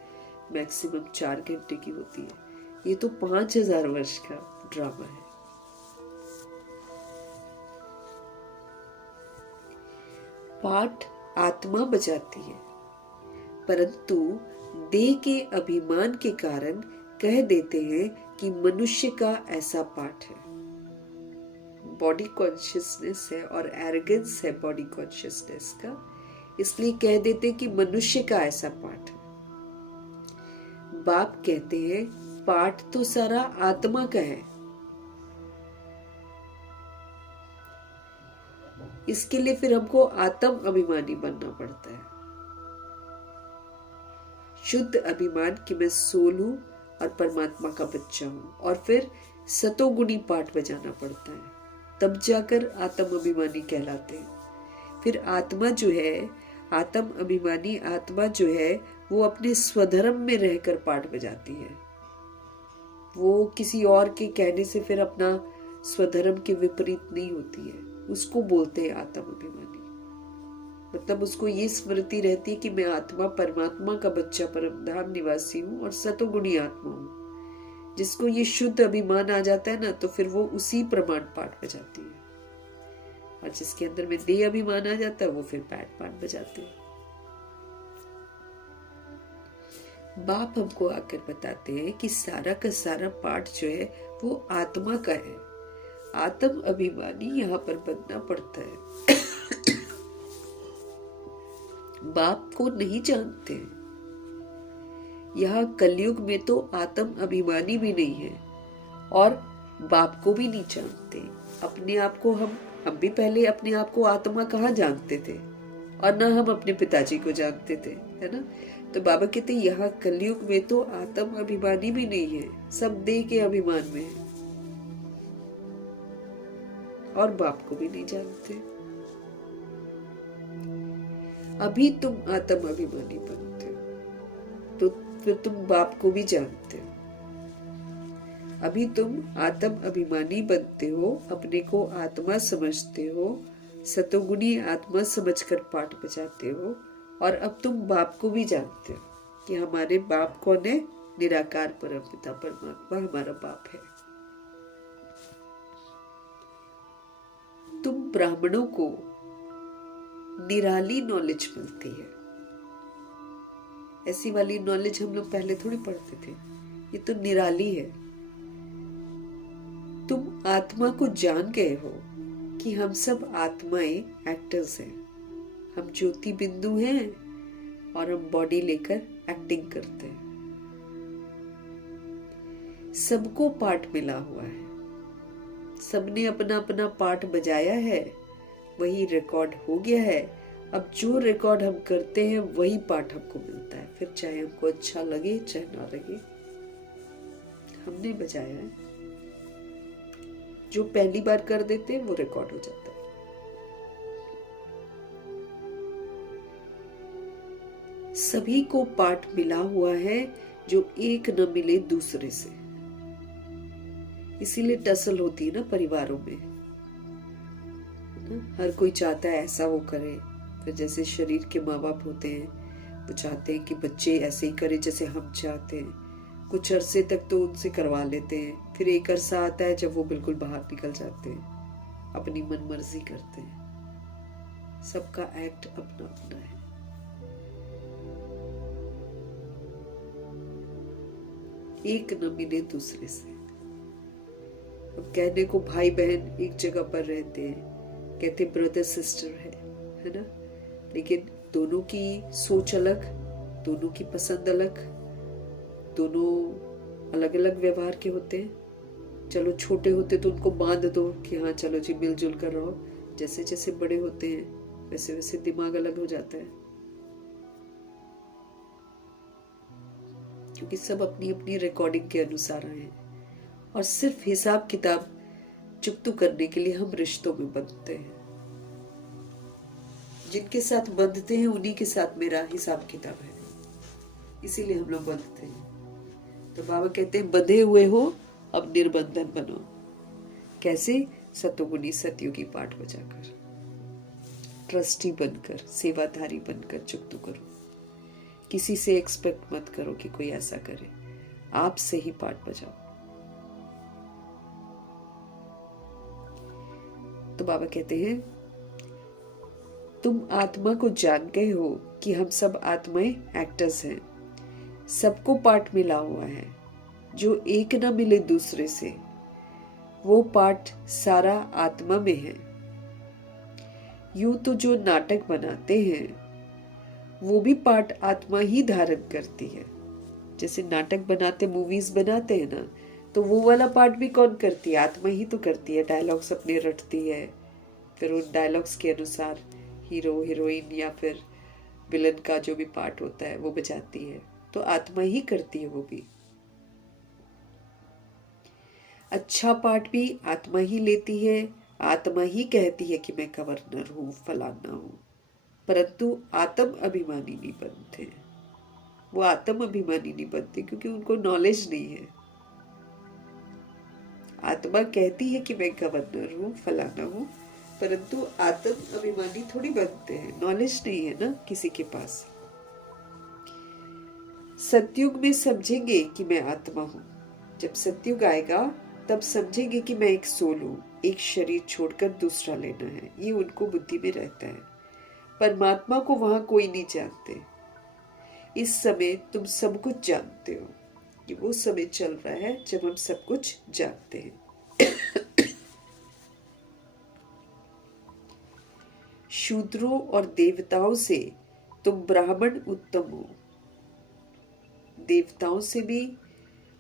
मैक्सिमम 4 घंटे की होती है। ये तो 5000 वर्ष का ड्रामा है। पाठ आत्मा बजाती है, परंतु देह के अभिमान के कारण कह देते हैं कि मनुष्य का ऐसा पाठ है। बॉडी कॉन्शियसनेस है और एरोगेंस है बॉडी कॉन्शियसनेस का, इसलिए कह देते कि मनुष्य का ऐसा पाठ है। बाप कहते हैं पाठ तो सारा आत्मा का है। इसके लिए फिर हमको आत्म अभिमानी बनना पड़ता है। शुद्ध अभिमान कि मैं सोल हूं और परमात्मा का बच्चा हूं, और फिर सतोगुणी पाठ बजाना पड़ता है, तब जाकर आत्म अभिमानी कहलाते हैं। फिर आत्मा जो है, आत्म अभिमानी आत्मा जो है, वो अपने स्वधर्म में रहकर पाठ बजाती है। वो किसी और के कहने से फिर अपना स्वधर्म के विपरीत नहीं होती है। उसको बोलते हैं आत्म अभिमानी। मतलब उसको ये स्मृति रहती है कि मैं आत्मा परमात्मा का बच्चा, परमधाम निवासी हूँ और सतोगुणी आत्मा हूँ। जिसको ये शुद्ध अभिमान आ जाता है ना, तो फिर वो उसी प्रमाण पाठ बजाती है। और जिसके अंदर में देह अभिमान आ जाता है वो फिर पैट पाठ बजाते हैं। बाप हमको आकर बताते हैं कि सारा का सारा पाठ जो है वो आत्मा का है। आत्म अभिमानी यहाँ पर बनना पड़ता है। बाप को नहीं जानते। यहाँ कलयुग में तो आत्म अभिमानी भी नहीं है और बाप को भी नहीं जानते। अपने आप को हम भी पहले अपने आप को आत्मा कहाँ जानते थे, और ना हम अपने पिताजी को जानते थे, है ना। तो बाबा कहते यहाँ कलयुग में तो आत्म अभिमानी भी नहीं है, सब देह के अभिमान में है और बाप को भी नहीं जानते। अभी तुम आत्म अभिमानी बनते हो तो फिर तुम बाप को भी जानते हो। अभी तुम आत्म अभिमानी बनते हो, अपने को आत्मा समझते हो, सतोगुणी आत्मा समझकर पाठ बजाते हो, और अब तुम बाप को भी जानते हो कि हमारे बाप कौन है? निराकार परमपिता परमात्मा हमारा बाप है। तुम ब्राह्मणों को निराली नॉलेज मिलती है। ऐसी वाली नॉलेज हम लोग पहले थोड़ी पढ़ते थे, ये तो निराली है। तुम आत्मा को जान गए हो कि हम सब आत्माएं एक्टर्स हैं। हम ज्योति बिंदु हैं और हम बॉडी लेकर एक्टिंग करते हैं। सबको पार्ट मिला हुआ है, सबने अपना अपना पार्ट बजाया है, वही रिकॉर्ड हो गया है। अब जो रिकॉर्ड हम करते हैं वही पार्ट हमको मिलता है, फिर चाहे हमको अच्छा लगे चाहे ना लगे, हमने बजाया है। जो पहली बार कर देते हैं वो रिकॉर्ड हो जाता है। सभी को पार्ट मिला हुआ है जो एक न मिले दूसरे से। इसीलिए टसल होती है ना परिवारों में। हर कोई चाहता है ऐसा वो करे। फिर जैसे शरीर के माँ बाप होते हैं, वो चाहते हैं कि बच्चे ऐसे ही करें जैसे हम चाहते हैं। कुछ अरसे तक तो उनसे करवा लेते हैं, फिर एक अरसा आता है जब वो बिल्कुल बाहर निकल जाते हैं, अपनी मनमर्जी करते हैं। सबका एक्ट अपना अपना है। एक न मिले दूसरे से। अब कहने को भाई बहन एक जगह पर रहते हैं, कहते ब्रदर सिस्टर है ना, लेकिन दोनों की सोच अलग, दोनों की पसंद अलग, दोनों अलग अलग व्यवहार के होते हैं। चलो छोटे होते तो उनको बांध दो कि हाँ चलो जी मिलजुल कर रहो। जैसे जैसे बड़े होते हैं वैसे वैसे दिमाग अलग हो जाता है, क्योंकि सब अपनी अपनी रिकॉर्डिंग के अनुसार आए हैं। और सिर्फ हिसाब किताब चुकतू करने के लिए हम रिश्तों में बंधते हैं। जिनके साथ बंधते हैं उन्हीं के साथ मेरा हिसाब किताब है, इसीलिए हम लोग बंधते हैं। तो बाबा कहते हैं बंधे हुए हो अब निर्बंधन बनो। कैसे? सतोगुनी सतयुगी पाठ बजाकर, ट्रस्टी बनकर, सेवाधारी बनकर चुकतू करो। किसी से एक्सपेक्ट मत करो कि कोई ऐसा करे, आप से ही पाठ बजाओ। तो बाबा कहते हैं तुम आत्मा को जान गए हो कि हम सब आत्माएं एक्टर्स हैं। सबको पार्ट मिला हुआ है। जो एक न मिले दूसरे से, वो पार्ट सारा आत्मा में है। यूं तो जो नाटक बनाते हैं वो भी पार्ट आत्मा ही धारण करती है। जैसे नाटक बनाते, मूवीज बनाते हैं ना, तो वो वाला पार्ट भी कौन करती है? आत्मा ही तो करती है। डायलॉग्स अपने रटती है, फिर उन डायलॉग्स के अनुसार हीरो हीरोइन या फिर विलन का जो भी पार्ट होता है वो बजाती है। तो आत्मा ही करती है वो भी। अच्छा पार्ट भी आत्मा ही लेती है। आत्मा ही कहती है कि मैं गवर्नर हूँ, फलाना हूँ। परंतु आत्म अभिमानी नहीं बनते। वो आत्म अभिमानी नहीं बनते क्योंकि उनको नॉलेज नहीं है। आत्मा कहती है कि मैं गवर्नर हूँ, फलाना हूँ, परंतु आत्म अभिमानी थोड़ी बनते हैं। नॉलेज नहीं है ना किसी के पास। सतयुग में समझेंगे कि मैं आत्मा हूँ। जब सतयुग आएगा तब समझेंगे कि मैं एक सोल हूँ, एक शरीर छोड़कर दूसरा लेना है। ये उनको बुद्धि में रहता है। परमात्मा को वहां कोई नहीं जानते। इस समय तुम सब कुछ जानते हो। कि वो समय चल रहा है जब हम सब कुछ जानते हैं। शूद्रों और देवताओं से तुम ब्राह्मण उत्तम हो। देवताओं से भी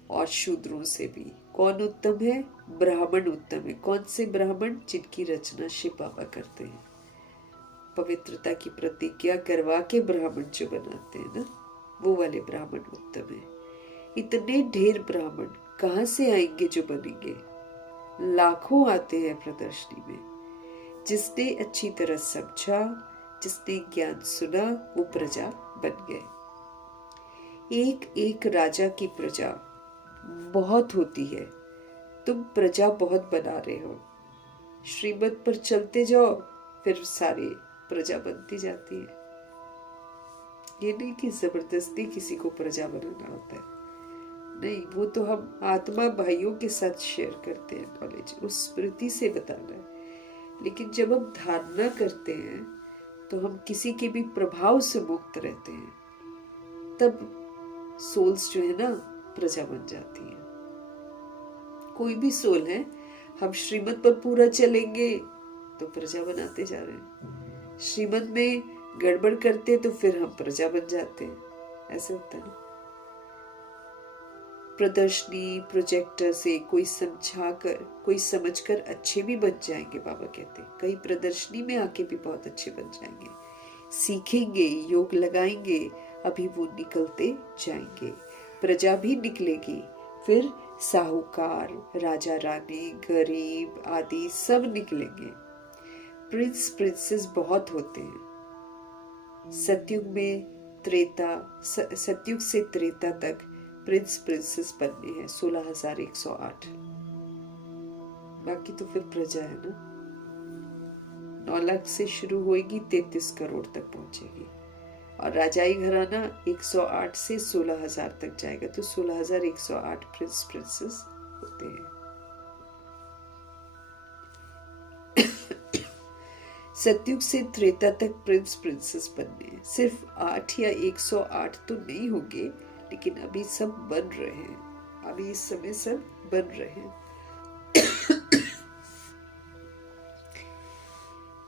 और शूद्रों से भी कौन उत्तम है? ब्राह्मण उत्तम है। कौन से ब्राह्मण? जिनकी रचना शिव बाबा करते हैं। पवित्रता की प्रतिज्ञा करवा के ब्राह्मण जो बनाते हैं ना, वो वाले ब्राह्मण उत्तम है। इतने ढेर ब्राह्मण कहाँ से आएंगे जो बनेंगे? लाखों आते हैं प्रदर्शनी में। जिसने अच्छी तरह समझा, जिसने ज्ञान सुना, वो प्रजा बन गए। एक एक राजा की प्रजा बहुत होती है। तुम प्रजा बहुत बना रहे हो। श्रीमत पर चलते जाओ, फिर सारी प्रजा बनती जाती है। ये नहीं कि जबरदस्ती किसी को प्रजा बनाना होता है, नहीं। वो तो हम आत्मा भाइयों के साथ शेयर करते हैं नॉलेज, उस स्मृति से बताना है। लेकिन जब हम धारणा करते हैं तो हम किसी के भी प्रभाव से मुक्त रहते हैं। तब सोल्स जो है ना प्रजा बन जाती है। कोई भी सोल है, हम श्रीमत पर पूरा चलेंगे तो प्रजा बनाते जा रहे हैं। श्रीमत में गड़बड़ करते तो फिर हम प्रजा बन जाते हैं। ऐसे होता है ना। प्रदर्शनी प्रोजेक्टर से कोई समझाकर, कोई समझकर अच्छे भी बन जाएंगे। बाबा कहते हैं कई प्रदर्शनी में आके भी बहुत अच्छे बन जाएंगे। सीखेंगे, योग लगाएंगे, अभी वो निकलते जाएंगे। प्रजा भी निकलेगी, फिर साहूकार, राजा रानी, गरीब आदि सब निकलेंगे। प्रिंस प्रिंसेस बहुत होते हैं। सतयुग में सतयुग से त्रेता तक प्रिंस प्रिंसेस बनने हैं 16,108। बाकी तो फिर प्रजा है ना। 9 लाख से शुरू होएगी, 33 करोड़ तक पहुंचेगी। और राजाई घराना 108 से 16,000 तक जाएगा, तो 16,108 प्रिंस प्रिंसेस होते हैं। सतयुग से त्रेता तक प्रिंस प्रिंसेस बनने सिर्फ 8 या 108 तो नहीं होंगे, लेकिन अभी सब बन रहे हैं, अभी इस समय सब बन रहे हैं।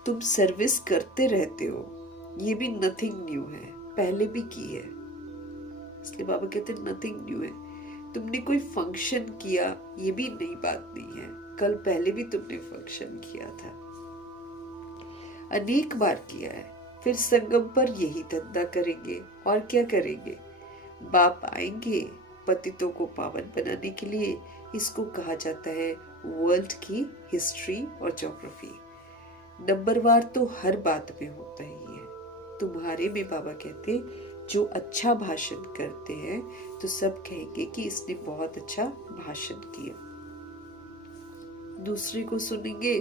तुम सर्विस करते रहते हो, ये भी नथिंग न्यू है, पहले भी की है। इसलिए बाबा कहते हैं नथिंग न्यू है। तुमने कोई फंक्शन किया, ये भी नई बात नहीं है, कल पहले भी तुमने फंक्शन किया था, अनेक बार किया है। फिर संगम पर यही धंधा करेंगे, और क्या करेंगे। बाप आएंगे पतितों को पावन बनाने के लिए। इसको कहा जाता है वर्ल्ड की हिस्ट्री और ज्योग्राफी। नंबरवार तो हर बात में होता ही है। तुम्हारे में बाबा कहते जो अच्छा भाषण करते हैं तो सब कहेंगे कि इसने बहुत अच्छा भाषण किया। दूसरे को सुनेंगे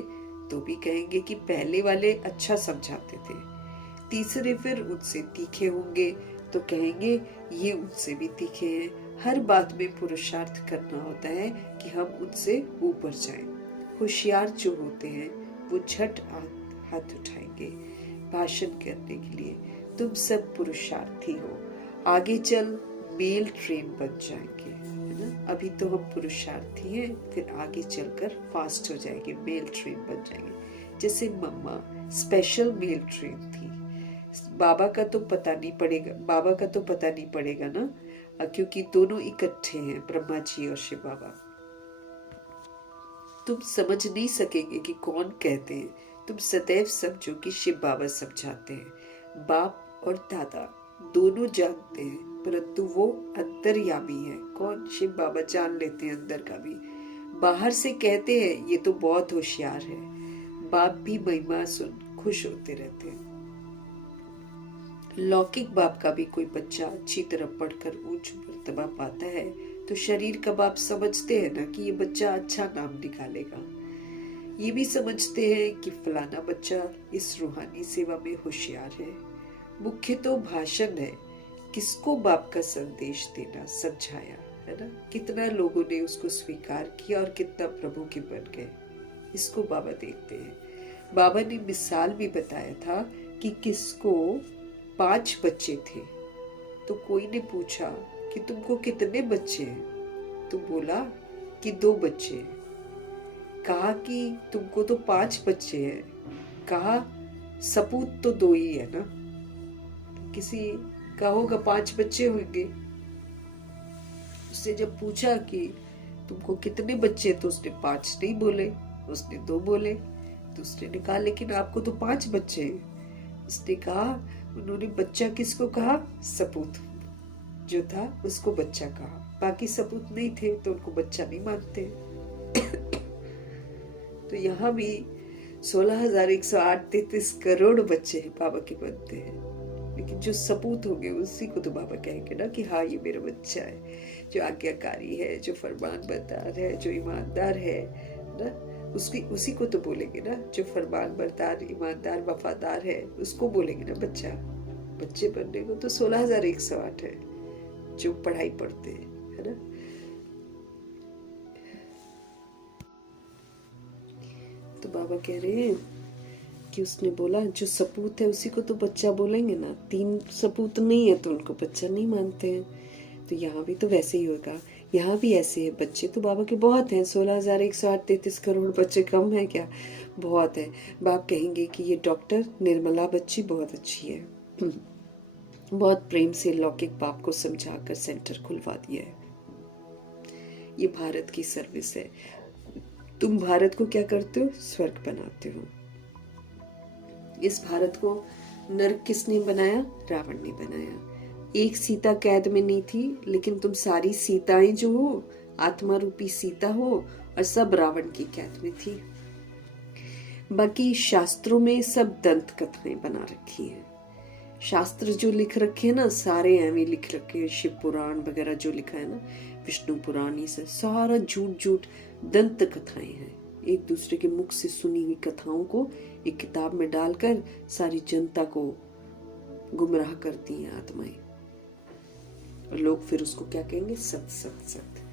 तो भी कहेंगे कि पहले वाले अच्छा समझाते थे। तीसरे फिर उनसे तीखे होंगे तो कहेंगे ये उनसे भी तीखे हैं। हर बात में पुरुषार्थ करना होता है कि हम उनसे ऊपर जाएं। होशियार जो होते हैं वो झट हाथ उठाएंगे भाषण करने के लिए। तुम सब पुरुषार्थी हो, आगे चल मेल ट्रेन बन जाएंगे, है ना। अभी तो हम पुरुषार्थी हैं, फिर आगे चलकर फास्ट हो जाएंगे, मेल ट्रेन बन जाएंगे। जैसे मम्मा स्पेशल मेल ट्रेन थी। बाबा का तो पता नहीं पड़ेगा ना, क्योंकि दोनों इकट्ठे हैं, ब्रह्मा जी और शिव बाबा। तुम समझ नहीं सकेंगे कि कौन कहते हैं, तुम सदैव समझो कि शिव बाबा समझाते हैं। बाप और दादा दोनों जानते हैं, परंतु वो अंतर्यामी है। कौन? शिव बाबा जान लेते हैं अंदर का भी। बाहर से कहते हैं ये तो बहुत होशियार है, बाप भी महिमा सुन खुश होते रहते हैं। लौकिक बाप का भी कोई बच्चा अच्छी तरह पढ़कर ऊंच मर्तबा पाता है तो शरीर का बाप समझते हैं ना कि ये बच्चा अच्छा नाम निकालेगा। ये भी समझते हैं कि फलाना बच्चा इस रूहानी सेवा में होशियार है। मुख्य तो भाषण है, किसको बाप का संदेश देना, समझाया, है ना। कितना लोगों ने उसको स्वीकार किया और कितना प्रभु के बन गए, इसको बाबा देखते हैं। बाबा ने मिसाल भी बताया था कि किसको 5 बच्चे थे, तो कोई ने पूछा कि तुमको कितने बच्चे हैं, तो बोला कि 2 बच्चे हैं। कहा कि तुमको तो 5 बच्चे हैं, कहा सपूत तो 2 ही है ना। किसी का होगा 5 बच्चे होंगे। उससे जब पूछा कि तुमको कितने बच्चे, तो उसने 5 नहीं बोले, उसने 2 बोले। दूसरे ने कहा लेकिन आपको तो 5 बच्चे हैं। उसने कहा, उन्होंने बच्चा किसको कहा? सपूत जो था उसको बच्चा कहा, बाकी सपूत नहीं थे तो उनको बच्चा नहीं मानते। तो यहाँ भी 16,108 33 करोड़ बच्चे हैं बाबा के बनते हैं, लेकिन जो सपूत होंगे उसी को तो बाबा कहेंगे ना कि हाँ ये मेरा बच्चा है, जो आज्ञाकारी है, जो फरमानबरदार है, जो ईमानदार है ना, उसी को तो बोलेंगे ना। जो फरमानबरदार, ईमानदार, वफादार है उसको बोलेंगे ना बच्चा। बच्चे बनने को तो 16,108 है जो पढ़ाई पढ़ते हैं, है ना। तो बाबा कह रहे हैं कि उसने बोला जो सपूत है उसी को तो बच्चा बोलेंगे ना। 3 सपूत नहीं है तो उनको बच्चा नहीं मानते हैं। तो यहाँ भी तो वैसे ही होगा, यहाँ भी ऐसे है। बच्चे तो बाबा के बहुत हैं, 16,108 33 करोड़ बच्चे कम है क्या? बहुत है। बाप कहेंगे कि ये डॉक्टर निर्मला बच्ची बहुत अच्छी है, बहुत प्रेम से लौकिक बाप को समझाकर सेंटर खुलवा दिया है। ये भारत की सर्विस है। तुम भारत को क्या करते हो? स्वर्ग बनाते हो। इस भारत को नरक किसने बनाया? रावण ने बनाया। एक सीता कैद में नहीं थी, लेकिन तुम सारी सीताएं जो हो, आत्मा रूपी सीता हो, और सब रावण की कैद में थी। बाकी शास्त्रों में सब दंत कथाएं बना रखी हैं। शास्त्र जो लिख रखे हैं ना, सारे ऐਵੇਂ लिख रखे हैं। शिव पुराण वगैरह जो लिखा है ना, विष्णु पुराण, ये सारा झूठ दंत कथाएं हैं। एक दूसरे के मुख से सुनी हुई कथाओं को एक किताब में डालकर सारी जनता को गुमराह करती हैं आत्माएं। और लोग फिर उसको क्या कहेंगे? सत्य सत्य सत्य।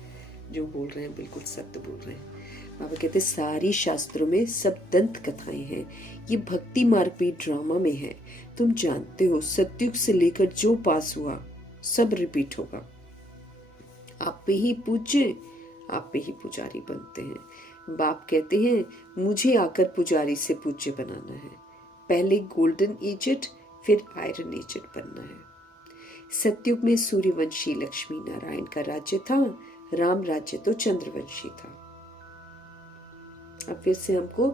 जो बोल रहे हैं बिल्कुल सत्य बोल रहे हैं। बाबा कहते सारी शास्त्रों में सब दंत कथाएं हैं, ये भक्ति मार्ग भी ड्रामा में है। तुम जानते हो सतयुग से लेकर जो पास हुआ सब रिपीट होगा। आप पे ही पूज्य, आप पे ही पुजारी बनते हैं। बाप कहते हैं मुझे आकर पुजारी से पूज्य बनाना है। पहले गोल्डन एजेड फिर आयरन एजेड बनना है। सतयुग में सूर्यवंशी लक्ष्मी नारायण का राज्य था, राम राज्य तो चंद्रवंशी था। अब फिर से हमको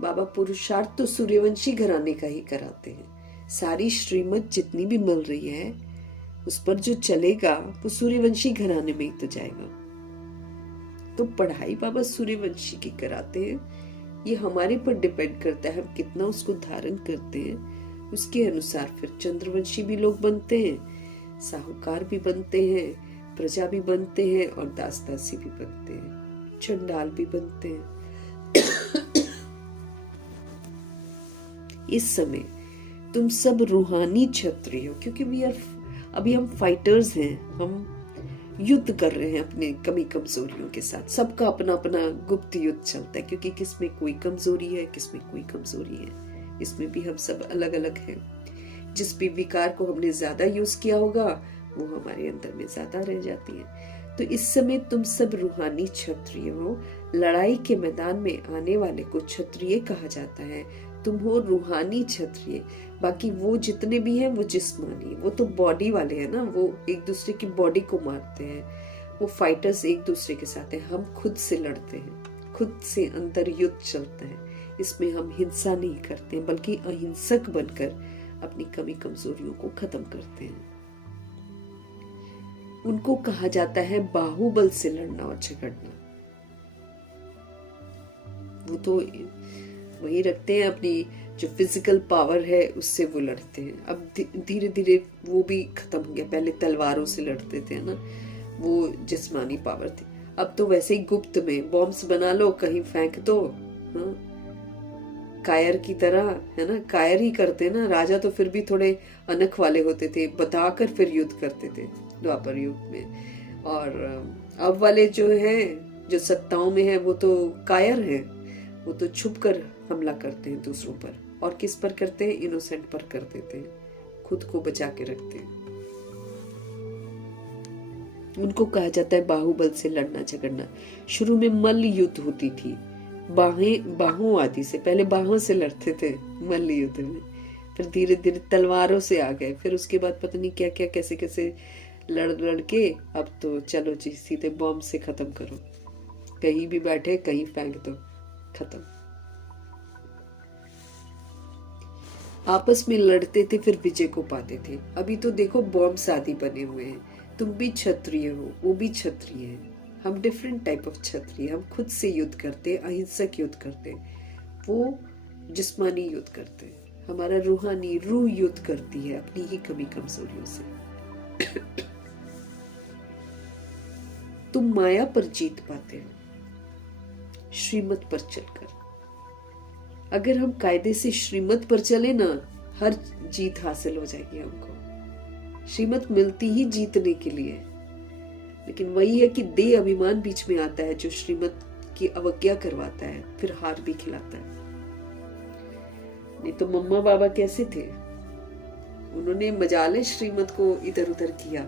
बाबा पुरुषार्थ तो सूर्यवंशी घराने का ही कराते हैं। सारी श्रीमत जितनी भी मिल रही है उस पर जो चलेगा वो सूर्यवंशी घराने में ही तो जाएगा। तो पढ़ाई बाबा सूर्यवंशी की कराते हैं। ये हमारे पर डिपेंड करता है हम कितना उसको धारण करते हैं। उसके अनुसार फिर चंद्रवंशी भी लोग बनते हैं, साहूकार भी बनते हैं, प्रजा भी बनते हैं और दास दासी भी बनते हैं, चंडाल भी बनते हैं। इस समय तुम सब रूहानी क्षत्रिय हो, क्योंकि अभी हम फाइटर्स हैं। हम युद्ध कर रहे हैं अपने कमी कमजोरियों के साथ। सबका अपना अपना गुप्त युद्ध चलता है, क्योंकि किसमें कोई कमजोरी है, किसमें कोई कमजोरी है। इसमें भी हम सब अलग अलग हैं। जिस भी विकार को हमने ज्यादा यूज किया होगा वो हमारे अंदर में ज्यादा रह जाती है। तो इस समय तुम सब रूहानी क्षत्रिय हो। लड़ाई के मैदान में आने वाले को क्षत्रिय कहा जाता है। तुम हो रूहानी क्षत्रिय। बाकी वो जितने भी हैं वो जिस्मानी, वो तो बॉडी वाले हैं ना, वो एक दूसरे की बॉडी को मारते हैं। वो फाइटर्स एक दूसरे के साथ हैं। हम खुद से लड़ते हैं, खुद से अंदर युद्ध चलता है। इसमें हम हिंसा नहीं करते बल्कि अहिंसक बनकर अपनी कमी कमजोरियों को खत्म करते हैं। उनको कहा जाता है बाहुबल से लड़ना और झगड़ना। वो तो वही रखते हैं, अपनी जो फिजिकल पावर है उससे वो लड़ते हैं। अब धीरे धीरे वो भी खत्म हो गया। पहले तलवारों से लड़ते थे ना, वो जिस्मानी पावर थी। अब तो वैसे ही गुप्त में बॉम्ब्स बना लो, कहीं फेंक दो। हाँ, कायर की तरह है ना, कायर ही करते ना। राजा तो फिर भी थोड़े अनख वाले होते थे, बताकर फिर युद्ध करते थे द्वापर युग में। और अब वाले जो हैं, जो सत्ताओं में है, वो तो कायर हैं। वो तो छुप कर हमला करते हैं दूसरों पर। और किस पर करते हैं? इनोसेंट पर कर देते हैं, खुद को बचा के रखते हैं। उनको कहा जाता है बाहुबल से लड़ना झगड़ना। शुरू में मल्ल युद्ध होती थी, बाहों आदि से। पहले बाहों से लड़ते थे मल्ल युद्ध में, फिर धीरे धीरे तलवारों से आ गए। फिर उसके बाद पता नहीं क्या क्या कैसे कैसे लड़ के अब तो चलो जी सीधे बॉम्ब से खत्म करो। कहीं भी बैठे कहीं फेंक दो, खत्म। आपस में लड़ते थे फिर विजय को पाते थे। अभी तो देखो बॉम्ब आदि बने हुए हैं। तुम भी क्षत्रिय हो, वो भी क्षत्रिय है। हम डिफरेंट टाइप ऑफ क्षत्रिय। हम खुद से युद्ध करते हैं, अहिंसक युद्ध करते हैं। वो जिस्मानी युद्ध करते हैं। हमारा रूहानी रूह युद्ध करती है अपनी ही कमी कमजोरियों से। तुम माया पर जीत पाते हो श्रीमत पर चलकर। अगर हम कायदे से श्रीमत पर चले ना, हर जीत हासिल हो जाएगी हमको। श्रीमत मिलती ही जीतने के लिए। लेकिन वही है कि देह अभिमान बीच में आता है, जो श्रीमत की अवज्ञा करवाता है, फिर हार भी खिलाता है। नहीं तो मम्मा बाबा कैसे थे? उन्होंने मजाले श्रीमत को इधर उधर किया।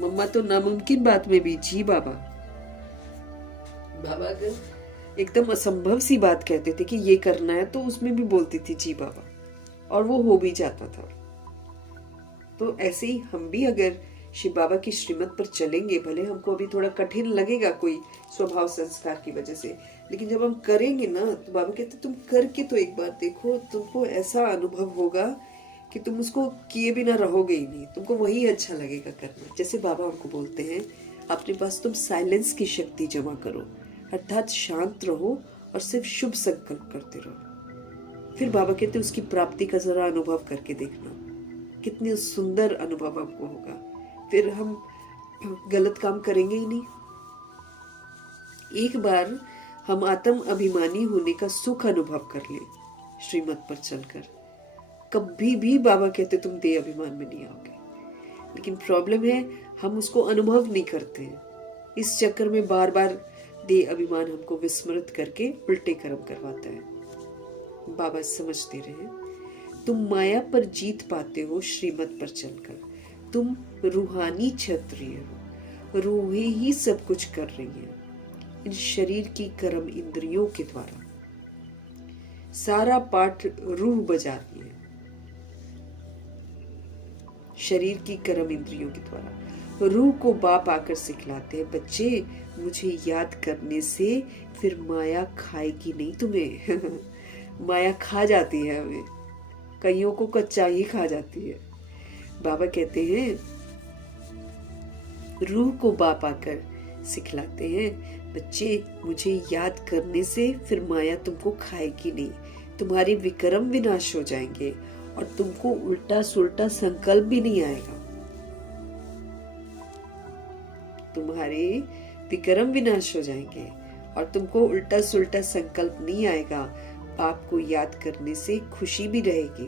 मम्मा तो नामुमकिन बात में भी जी बाबा। बाबा अगर एकदम असंभव सी बात कहते थे कि ये करना है, तो उसमें भी बोलती थी जी बाबा, और वो हो भी जाता था। तो ऐसे ही हम भी अगर शिव बाबा की श्रीमत पर चलेंगे, भले हमको अभी थोड़ा कठिन लगेगा कोई स्वभाव संस्कार की वजह से, लेकिन जब हम करेंगे ना, तो बाबा कहते तुम करके तो एक बार देखो, तुमको ऐसा अनुभव होगा कि तुम उसको किए बिना रहोगे ही नहीं। तुमको वही अच्छा लगेगा करना। जैसे बाबा हमको बोलते हैं, अपने पास तुम साइलेंस की शक्ति जमा करो, अर्थात शांत रहो और सिर्फ शुभ संकल्प करते रहो। फिर बाबा कहते उसकी प्राप्ति का जरा अनुभव करके देखना, कितने सुंदर अनुभव आपको होगा। फिर हम गलत काम करेंगे ही नहीं। एक बार हम आत्म अभिमानी होने का सुख अनुभव कर लें श्रीमत पर चलकर। कभी भी बाबा कहते तुम देह अभिमान में नहीं आओगे, लेकिन प्रॉब्लम है हम उसको अनुभव नहीं करते हैं। इस चक्कर में बार बार देह अभिमान हमको विस्मृत करके उल्टे कर्म करवाता है। बाबा समझ दे रहे हैं, तुम माया पर जीत पाते हो श्रीमत पर चलकर। तुम रूहानी क्षत्रिय हो, रूहें ही सब कुछ कर रही हैं इन शरीर की कर्म इंद्रियों के द्वारा। सारा पाठ रूह बजा रही है शरीर की कर्म इंद्रियों के द्वारा। रूह को बाप आकर सिखलाते हैं, बच्चे मुझे याद करने से फिर माया खाएगी नहीं तुम्हें। माया खा जाती है हमें, कईयों को कच्चा ही खा जाती है। बाबा कहते हैं रूह को बाप आकर सिखलाते हैं, बच्चे मुझे याद करने से फिर माया तुमको खाएगी नहीं, तुम्हारे विक्रम विनाश हो जाएंगे और तुमको उल्टा सुल्टा संकल्प भी नहीं आएगा। तुम्हारे विक्रम विनाश हो जाएंगे और तुमको उल्टा सुल्टा संकल्प नहीं आएगा। बाप को याद करने से खुशी भी रहेगी।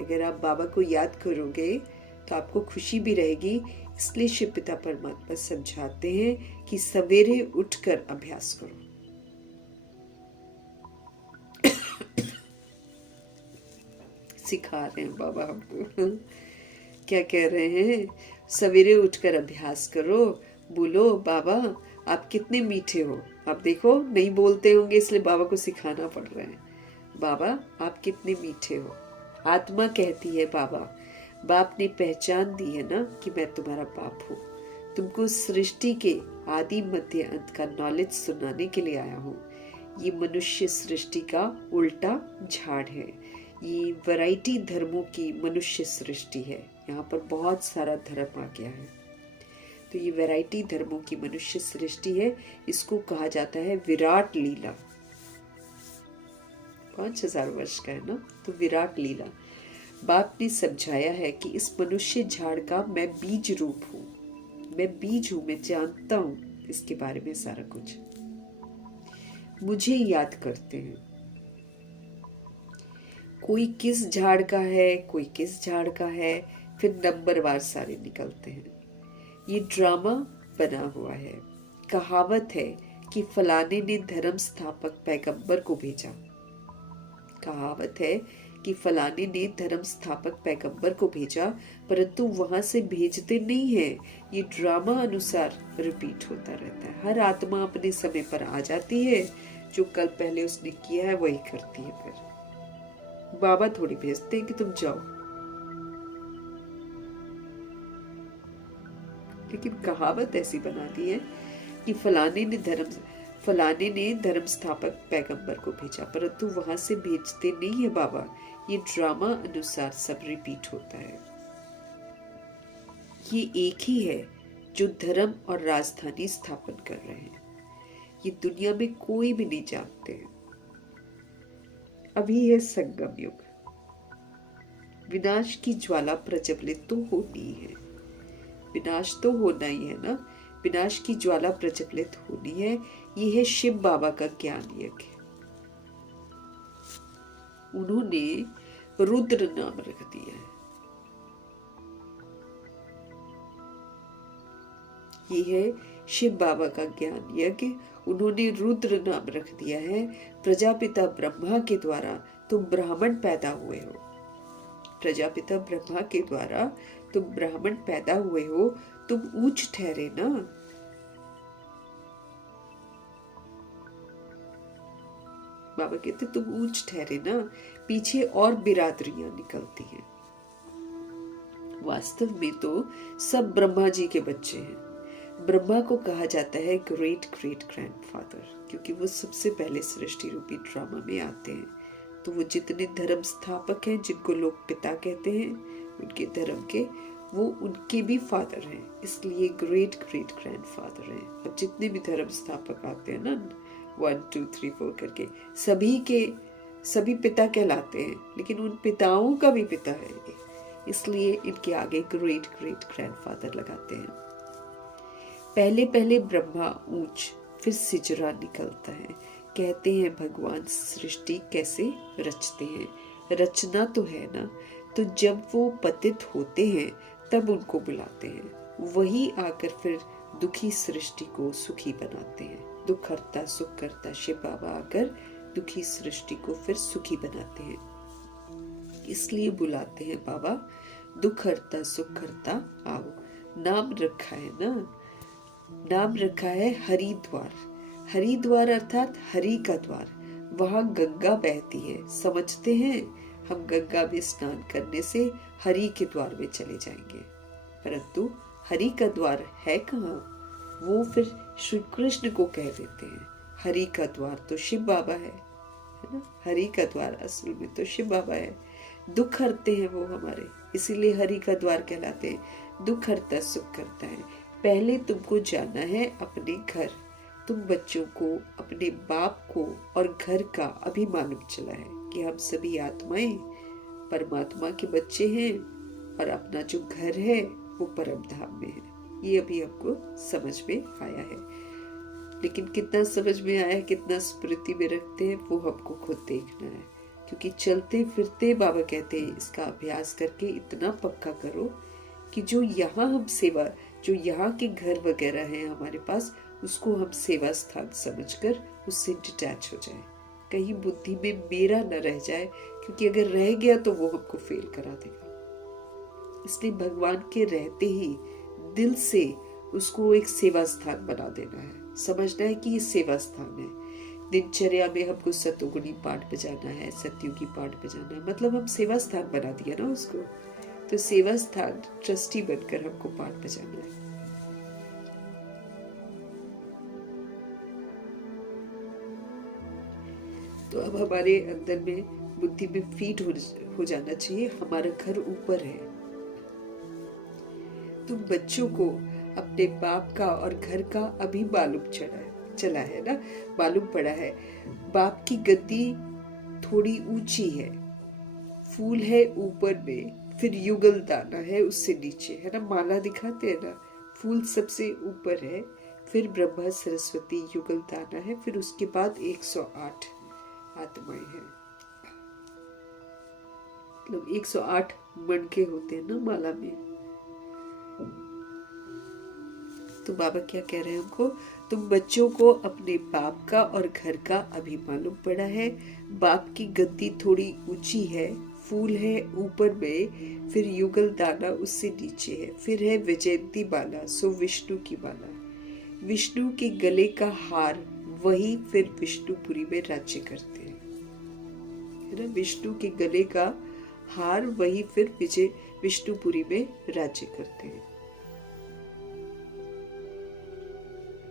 अगर आप बाबा को याद करोगे तो आपको खुशी भी रहेगी। इसलिए शिव पिता परमात्मा समझाते हैं कि सवेरे उठकर अभ्यास करो। सिखा रहे हैं बाबा हमको। क्या कह रहे हैं? सवेरे उठकर अभ्यास करो। बोलो बाबा आप कितने मीठे हो। आप देखो नहीं बोलते होंगे इसलिए बाबा को सिखाना पड़ रहा है। बाबा आप कितने मीठे हो। आत्मा कहती है बाबा, बाप ने पहचान दी है ना कि मैं तुम्हारा बाप हूँ। तुमको सृष्टि के आदि मध्य अंत का नॉलेज सुनाने के लिए आया हूँ। ये मनुष्य सृष्टि का उल्टा झाड़ है। ये वैरायटी धर्मों की मनुष्य सृष्टि है। यहाँ पर बहुत सारा धर्म आ गया है, तो ये वैरायटी धर्मों की मनुष्य सृष्टि है। इसको कहा जाता है विराट लीला। 5000 वर्ष का है ना, तो विराट लीला। बाप ने समझाया है कि इस मनुष्य झाड़ का मैं बीज रूप हूँ। मैं बीज हूँ, मैं जानता हूँ इसके बारे में सारा कुछ। मुझे याद करते हैं। कोई किस झाड़ का है, कोई किस झाड़ का है, फिर नंबरवार सारे निकलते हैं। ये ड्रामा बना हुआ है। कहावत है कि फलाने ने धर्म स्थापक पैगंबर को भेजा। कहावत है कि फलाने ने धर्म स्थापक पैगंबर को भेजा, परंतु वहां से भेजते नहीं है। ये ड्रामा अनुसार रिपीट होता रहता है। हर आत्मा अपने समय पर आ जाती है, जो कल पहले उसने किया है वही करती है। फिर बाबा थोड़ी भेजते हैं कि तुम जाओ, लेकिन कहावत ऐसी बना दी है कि फलाने ने धर्म स्थापक पैगंबर को भेजा, परंतु वहां से भेजते नहीं है बाबा। ये ड्रामा अनुसार सब रिपीट होता है। ये एक ही है जो धर्म और राजधानी स्थापन कर रहे हैं। ये दुनिया में कोई भी नहीं जानते हैं। अभी है संगम युग। विनाश की ज्वाला प्रज्वलित तो होनी है। विनाश तो होना ही है ना। विनाश की ज्वाला प्रज्वलित होनी है। ये है शिव बाबा का ज्ञान यज्ञ। उन्होंने रुद्र नाम रख दिया है। ये है शिव बाबा का ज्ञान यज्ञ। उन्होंने रुद्र नाम रख दिया है। प्रजापिता ब्रह्मा के द्वारा तुम ब्राह्मण पैदा हुए हो। प्रजापिता ब्रह्मा के द्वारा तुम ब्राह्मण पैदा हुए हो। तुम ऊंच ठहरे ना। बाबा कहते तुम ऊंच ठहरे ना। पीछे और बिरादरियां निकलती हैं। वास्तव में तो सब ब्रह्मा जी के बच्चे हैं। ब्रह्मा को कहा जाता है ग्रेट ग्रेट ग्रैंडफादर, क्योंकि वो सबसे पहले सृष्टि रूपी ड्रामा में आते हैं। तो वो जितने धर्म स्थापक हैं, जिनको लोग पिता कहते हैं, उनके धर्म के, वो उनके भी फादर हैं, इसलिए ग्रेट ग्रेट ग्रैंडफादर हैं। अब जितने भी धर्म स्थापक आते हैं ना, 1 2 3 4 करके, सभी पिता कहलाते हैं, लेकिन उन पिताओं का भी पिता है ये, इसलिए इनके आगे ग्रेट ग्रेट ग्रैंडफादर लगाते हैं। पहले पहले ब्रह्मा ऊंच, फिर सिजरा निकलता है। कहते हैं भगवान सृष्टि कैसे रचते हैं, रचना तो है ना। तो जब वो पतित होते हैं तब उनको बुलाते हैं, वही आकर फिर दुखी सृष्टि को सुखी बनाते हैं। दुख हरता सुख करता शिव बाबा आकर दुखी सृष्टि को फिर सुखी बनाते हैं, इसलिए बुलाते हैं बाबा दुख हरता सुख करता आओ। नाम रखा है ना, नाम रखा है हरिद्वार। हरिद्वार अर्थात हरि का द्वार। वहां गंगा बहती है, समझते हैं हम गंगा में स्नान करने से हरि के द्वार में चले जाएंगे, परंतु हरि का द्वार है कहाँ? वो फिर श्री कृष्ण को कह देते हैं। हरि का द्वार तो शिव बाबा है ना। हरि का द्वार असल में तो शिव बाबा है। दुख हरते हैं वो हमारे, इसीलिए हरि का द्वार कहलाते हैं। दुख हरता सुख करता है। पहले तुमको जाना है अपने घर। तुम बच्चों को अपने बाप को और घर का अभी मालूम चला है कि हम सभी आत्माएं परमात्मा के बच्चे हैं और अपना जो घर है वो परम धाम में है। ये अभी हमको समझ में आया है, लेकिन कितना समझ में आया, कितना स्मृति में रखते हैं, वो हमको खुद देखना है। क्योंकि चलते फिरते बाबा कहते हैं इसका अभ्यास करके इतना पक्का करो कि जो यहाँ हम सेवा, जो यहाँ के घर वगैरह हैं हमारे पास, उसको हम सेवा स्थान समझकर उससे डिटैच हो जाए। कहीं बुद्धि में मेरा न रह जाए, क्योंकि अगर रह गया तो वो हमको फेल करा देगा। इसलिए भगवान के रहते ही दिल से उसको एक सेवा स्थान बना देना है। समझना है कि ये सेवा स्थान है। दिनचर्या में हमको सतोगुणी पाठ बजाना है, सतयुगी पाठ बजाना है, मतलब हम सेवा स्थान बना दिया ना उसको। तो सेवा स्थान ट्रस्टी बनकर हमको पाठ बजाना है। तो अब हमारे अंदर में बुद्धि में फीड हो जाना चाहिए, हमारा घर ऊपर है। तुम बच्चों को अपने बाप का और घर का अभी मालूम चला है ना, मालूम पड़ा है। बाप की गद्दी थोड़ी ऊंची है, फूल है ऊपर में, फिर युगल दाना है उससे नीचे, है ना। माला दिखाते हैं ना, फूल सबसे ऊपर है, फिर ब्रह्मा सरस्वती युगल दाना है, फिर उसके बाद 108 आत्माएं हैं। मतलब 108 मणके होते हैं ना माला में। तो बाबा क्या कह रहे हैं हमको? तुम बच्चों को अपने बाप का और घर का अभी मालूम पड़ा है। बाप की गद्दी थोड़ी ऊंची है, फूल है ऊपर में, फिर युगल दाना उससे नीचे है, फिर है विजयंती माला, सो विष्णु की माला। विष्णु के गले का हार, वही फिर विष्णुपुरी में राज्य करते हैं, है ना। विष्णु के गले का हार, वही फिर विष्णुपुरी में राज्य करते हैं।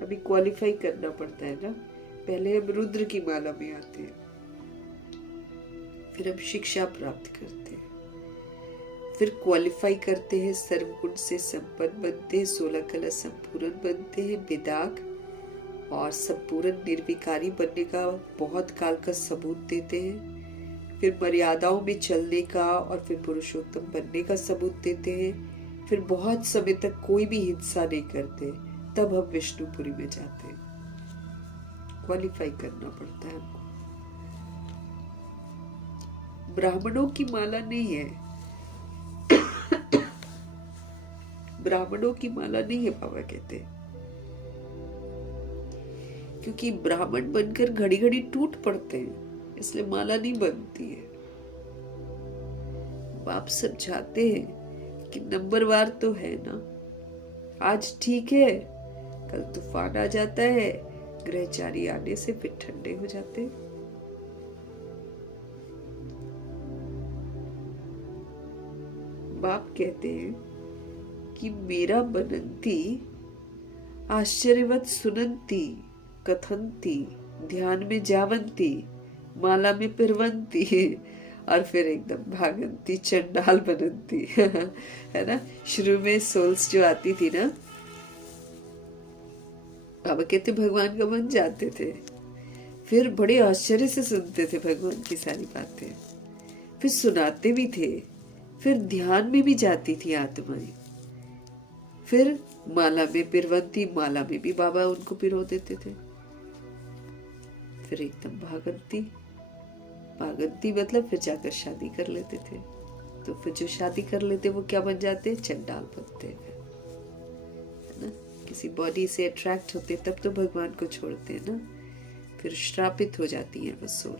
अभी क्वालिफाई करना पड़ता है ना। पहले हम रुद्र की माला में आते हैं, फिर हम शिक्षा प्राप्त करते हैं, फिर क्वालिफाई करते हैं, सर्वगुण से संपन्न बनते हैं, 16 कला संपूर्ण बनते हैं, विदाक और संपूर्ण निर्विकारी बनने का बहुत काल का सबूत देते हैं, फिर मर्यादाओं में चलने का और फिर पुरुषोत्तम बनने का सबूत देते हैं, फिर बहुत समय तक कोई भी हिंसा नहीं करते, तब हम विष्णुपुरी में जाते हैं। क्वालिफाई करना पड़ता है हमको। ब्राह्मणों की माला नहीं है, ब्राह्मणों की माला नहीं है बाबा कहते हैं, क्योंकि ब्राह्मण बनकर घड़ी घड़ी टूट पड़ते हैं, इसलिए माला नहीं बनती है। बाप समझाते हैं कि नंबरवार तो है ना, आज ठीक है, कल तूफान आ जाता है, ग्रहचारी आने से फिर ठंडे हो जाते हैं। बाप कहते हैं कि मेरा बनंती आश्चर्यवत सुनंती कथंती ध्यान में जावंती माला में पिरवंती और फिर एकदम भागंती चंडाल बनंती है ना। शुरू में सोल्स जो आती थी ना, बाबा कहते भगवान का बन जाते थे, फिर बड़े आश्चर्य से सुनते थे भगवान की सारी बातें, फिर सुनाते भी थे, फिर ध्यान में भी जाती थी आत्माएं, फिर माला में पिरवंती, माला में भी बाबा उनको पिरो देते थे। फिर एकदम भागंती भागंती मतलब फिर जाकर शादी कर लेते थे। तो फिर जो शादी कर लेते वो क्या बन जाते, चंडाल बनते हैं, है ना। किसी बॉडी से अट्रैक्ट होते तब तो भगवान को छोड़ते हैं ना, फिर श्रापित हो जाती है वो सोल।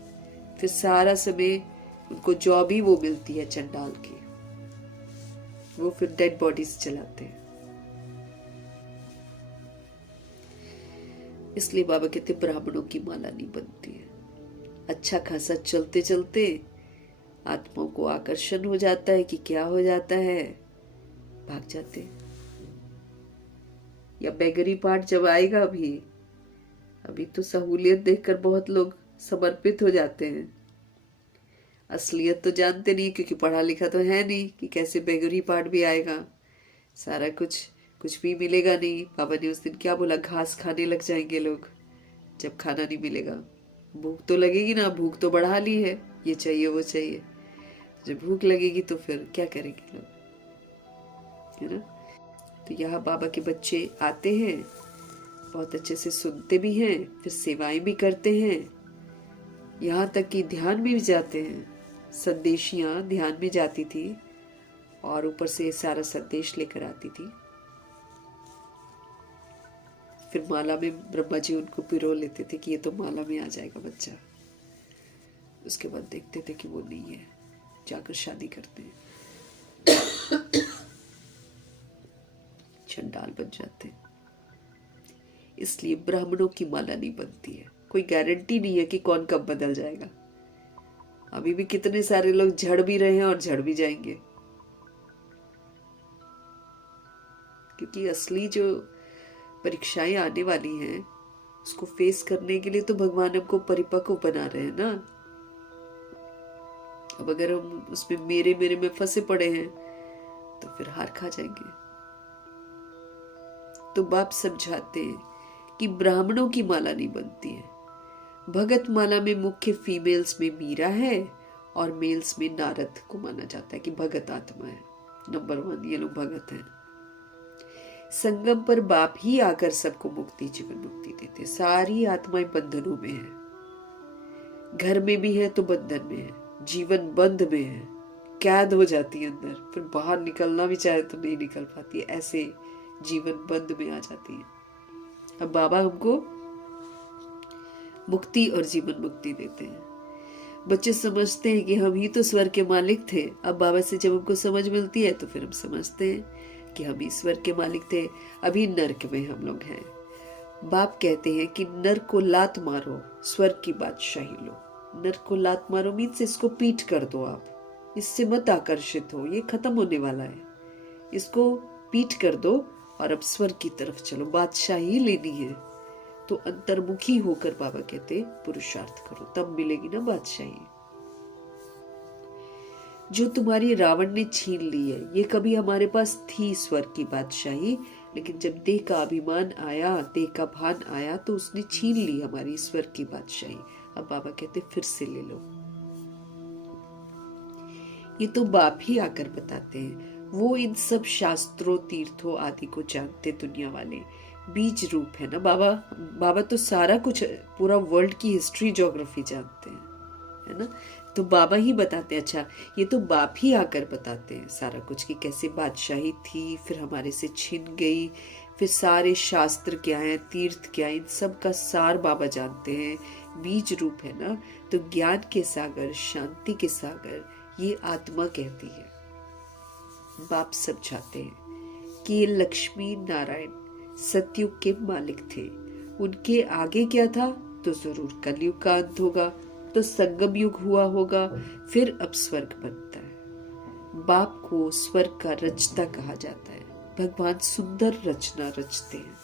फिर सारा समय उनको जॉब ही वो मिलती है चंडाल की, वो फिर डेड बॉडीज चलाते हैं। इसलिए बाबा कहते ब्राह्मणों की माला नहीं बनती है। अच्छा खासा चलते चलते आत्माओं को आकर्षण हो जाता है कि क्या हो जाता है, भाग जाते। या बेगरी पार्ट जब आएगा, अभी तो सहूलियत देखकर बहुत लोग समर्पित हो जाते हैं। असलियत तो जानते नहीं, क्योंकि पढ़ा लिखा तो है नहीं कि कैसे बेगरी पार्ट भी आएगा। सारा कुछ भी मिलेगा नहीं। बाबा ने उस दिन क्या बोला, घास खाने लग जाएंगे लोग जब खाना नहीं मिलेगा। भूख तो लगेगी ना, भूख तो बढ़ा ली है, ये चाहिए वो चाहिए। जब भूख लगेगी तो फिर क्या करेंगे लोग, है ना। तो यहाँ बाबा के बच्चे आते हैं, बहुत अच्छे से सुनते भी हैं, फिर सेवाएं भी करते हैं, यहाँ तक कि ध्यान भी जाते हैं। संदेशियां ध्यान में जाती थी और ऊपर से सारा संदेश लेकर आती थी। फिर माला में ब्रह्मा जी उनको पिरो लेते थे कि ये तो माला में आ जाएगा बच्चा। उसके बाद देखते थे कि वो नहीं है, जाकर शादी करते हैं, चंडाल बन जाते हैं। इसलिए ब्राह्मणों की माला नहीं बनती है। कोई गारंटी नहीं है कि कौन कब बदल जाएगा। अभी भी कितने सारे लोग झड़ भी रहे हैं और झड़ भी जाएंगे, क्योंकि असली जो परीक्षाएं आने वाली हैं उसको फेस करने के लिए तो भगवान हमको परिपक्व बना रहे हैं ना। अब अगर हम उसमें मेरे में फंसे पड़े हैं तो फिर हार खा जाएंगे। तो बाप समझाते हैं कि ब्राह्मणों की माला नहीं बनती है। भगत माला में मुख्य फीमेल्स में मीरा है और मेल्स में नारद को माना जाता है कि भगत आत्मा है, नंबर 1 ये लोग भगत हैं। संगम पर बाप ही आकर सबको मुक्ति, जीवन मुक्ति देते। सारी आत्माएं बंधनों में है, घर में भी है तो बंधन में है, जीवन बंद में है, कैद हो जाती है अंदर, फिर बाहर निकलना भी चाहे तो नहीं निकल पाती है, ऐसे जीवन बंद में आ जाती है। अब बाबा हमको मुक्ति और जीवन मुक्ति देते हैं। बच्चे समझते हैं कि हम ही तो स्वर्ग के मालिक थे। अब बाबा से जब हमको समझ मिलती है तो फिर हम समझते हैं कि हम ईश्वर के मालिक थे, अभी नर्क में हम लोग हैं। बाप कहते हैं कि नर्क को लात मारो, स्वर्ग की बादशाही लो। नर्क को लात मारो मीन्स इसको पीठ कर दो, आप इससे मत आकर्षित हो, ये खत्म होने वाला है, इसको पीठ कर दो और अब स्वर्ग की तरफ चलो, बादशाही लेनी है। तो अंतर्मुखी होकर बाबा कहते पुरुषार्थ करो, तब मिलेगी ना बादशाही। जो तुम्हारी रावण ने छीन ली है, ये कभी हमारे पास थी स्वर्ग की बादशाही, लेकिन जब देह का अभिमान आया, देह का भान आया, तो उसने छीन ली हमारी स्वर्ग की बादशाही। अब बाबा कहते फिर से ले लो। ये तो बाप ही आकर बताते हैं, वो इन सब शास्त्रों तीर्थों आदि को जानते दुनिया वाले, बीज रूप है ना बाबा तो सारा कुछ, पूरा वर्ल्ड की हिस्ट्री ज्योग्राफी जानते हैं, है ना। तो बाबा ही बताते हैं। अच्छा, ये तो बाप ही आकर बताते हैं सारा कुछ कि कैसे बादशाही थी, फिर हमारे से छिन गई, फिर सारे शास्त्र क्या है, तीर्थ क्या है, इन सब का सार बाबा जानते हैं। बीज रूप है ना, तो ज्ञान के सागर, शांति के सागर, ये आत्मा कहती है। बाप समझाते हैं कि ये लक्ष्मी नारायण सतयुग के मालिक थे, उनके आगे क्या था, तो जरूर कलयुग का अंत होगा, तो संगम युग हुआ होगा, फिर अब स्वर्ग बनता है। बाप को स्वर्ग का रचता कहा जाता है। भगवान सुंदर रचना रचते हैं,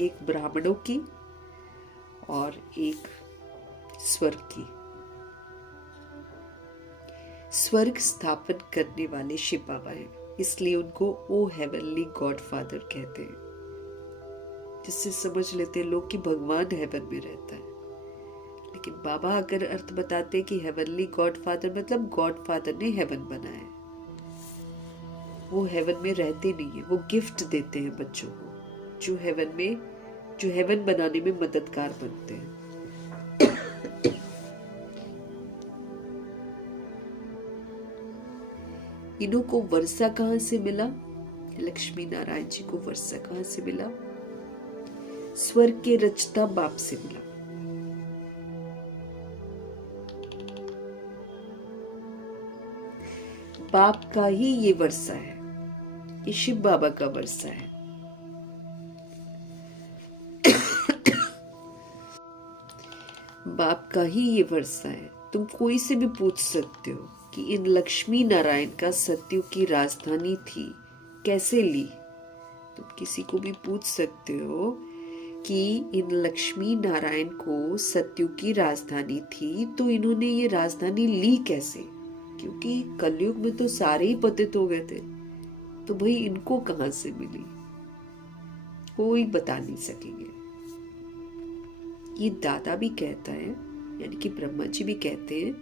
एक ब्राह्मणों की और एक स्वर्ग की। स्वर्ग स्थापन करने वाले शिव बाबा हैं, इसलिए उनको ओ हेवनली गॉड फादर कहते हैं, जिससे समझ लेते हैं लोग कि भगवान हेवन में रहता है। लेकिन बाबा अगर अर्थ बताते कि हेवनली गॉड फादर मतलब गॉड फादर ने हेवन बनाया, वो हेवन में रहते नहीं है, वो गिफ्ट देते हैं बच्चों को जो हेवन बनाने में मददगार बनते हैं। इन्हों को वर्षा कहां से मिला? लक्ष्मी नारायण जी को वर्षा कहां से मिला? स्वर्ग के रचता बाप से मिला। बाप का ही ये वर्षा है, ये शिव बाबा का वर्षा है। बाप का ही ये वर्षा है। तुम कोई से भी पूछ सकते हो कि इन लक्ष्मी नारायण का सतयुग की राजधानी थी, कैसे ली? तुम किसी को भी पूछ सकते हो कि इन लक्ष्मी नारायण को सतयुग की राजधानी थी, तो इन्होंने ये राजधानी ली कैसे? क्योंकि कलयुग में तो सारे ही पतित हो गए थे, तो भाई इनको कहां से मिली? कोई बता नहीं सकेंगे। ये दादा भी कहता है, यानी कि ब्रह्मा जी भी कहते हैं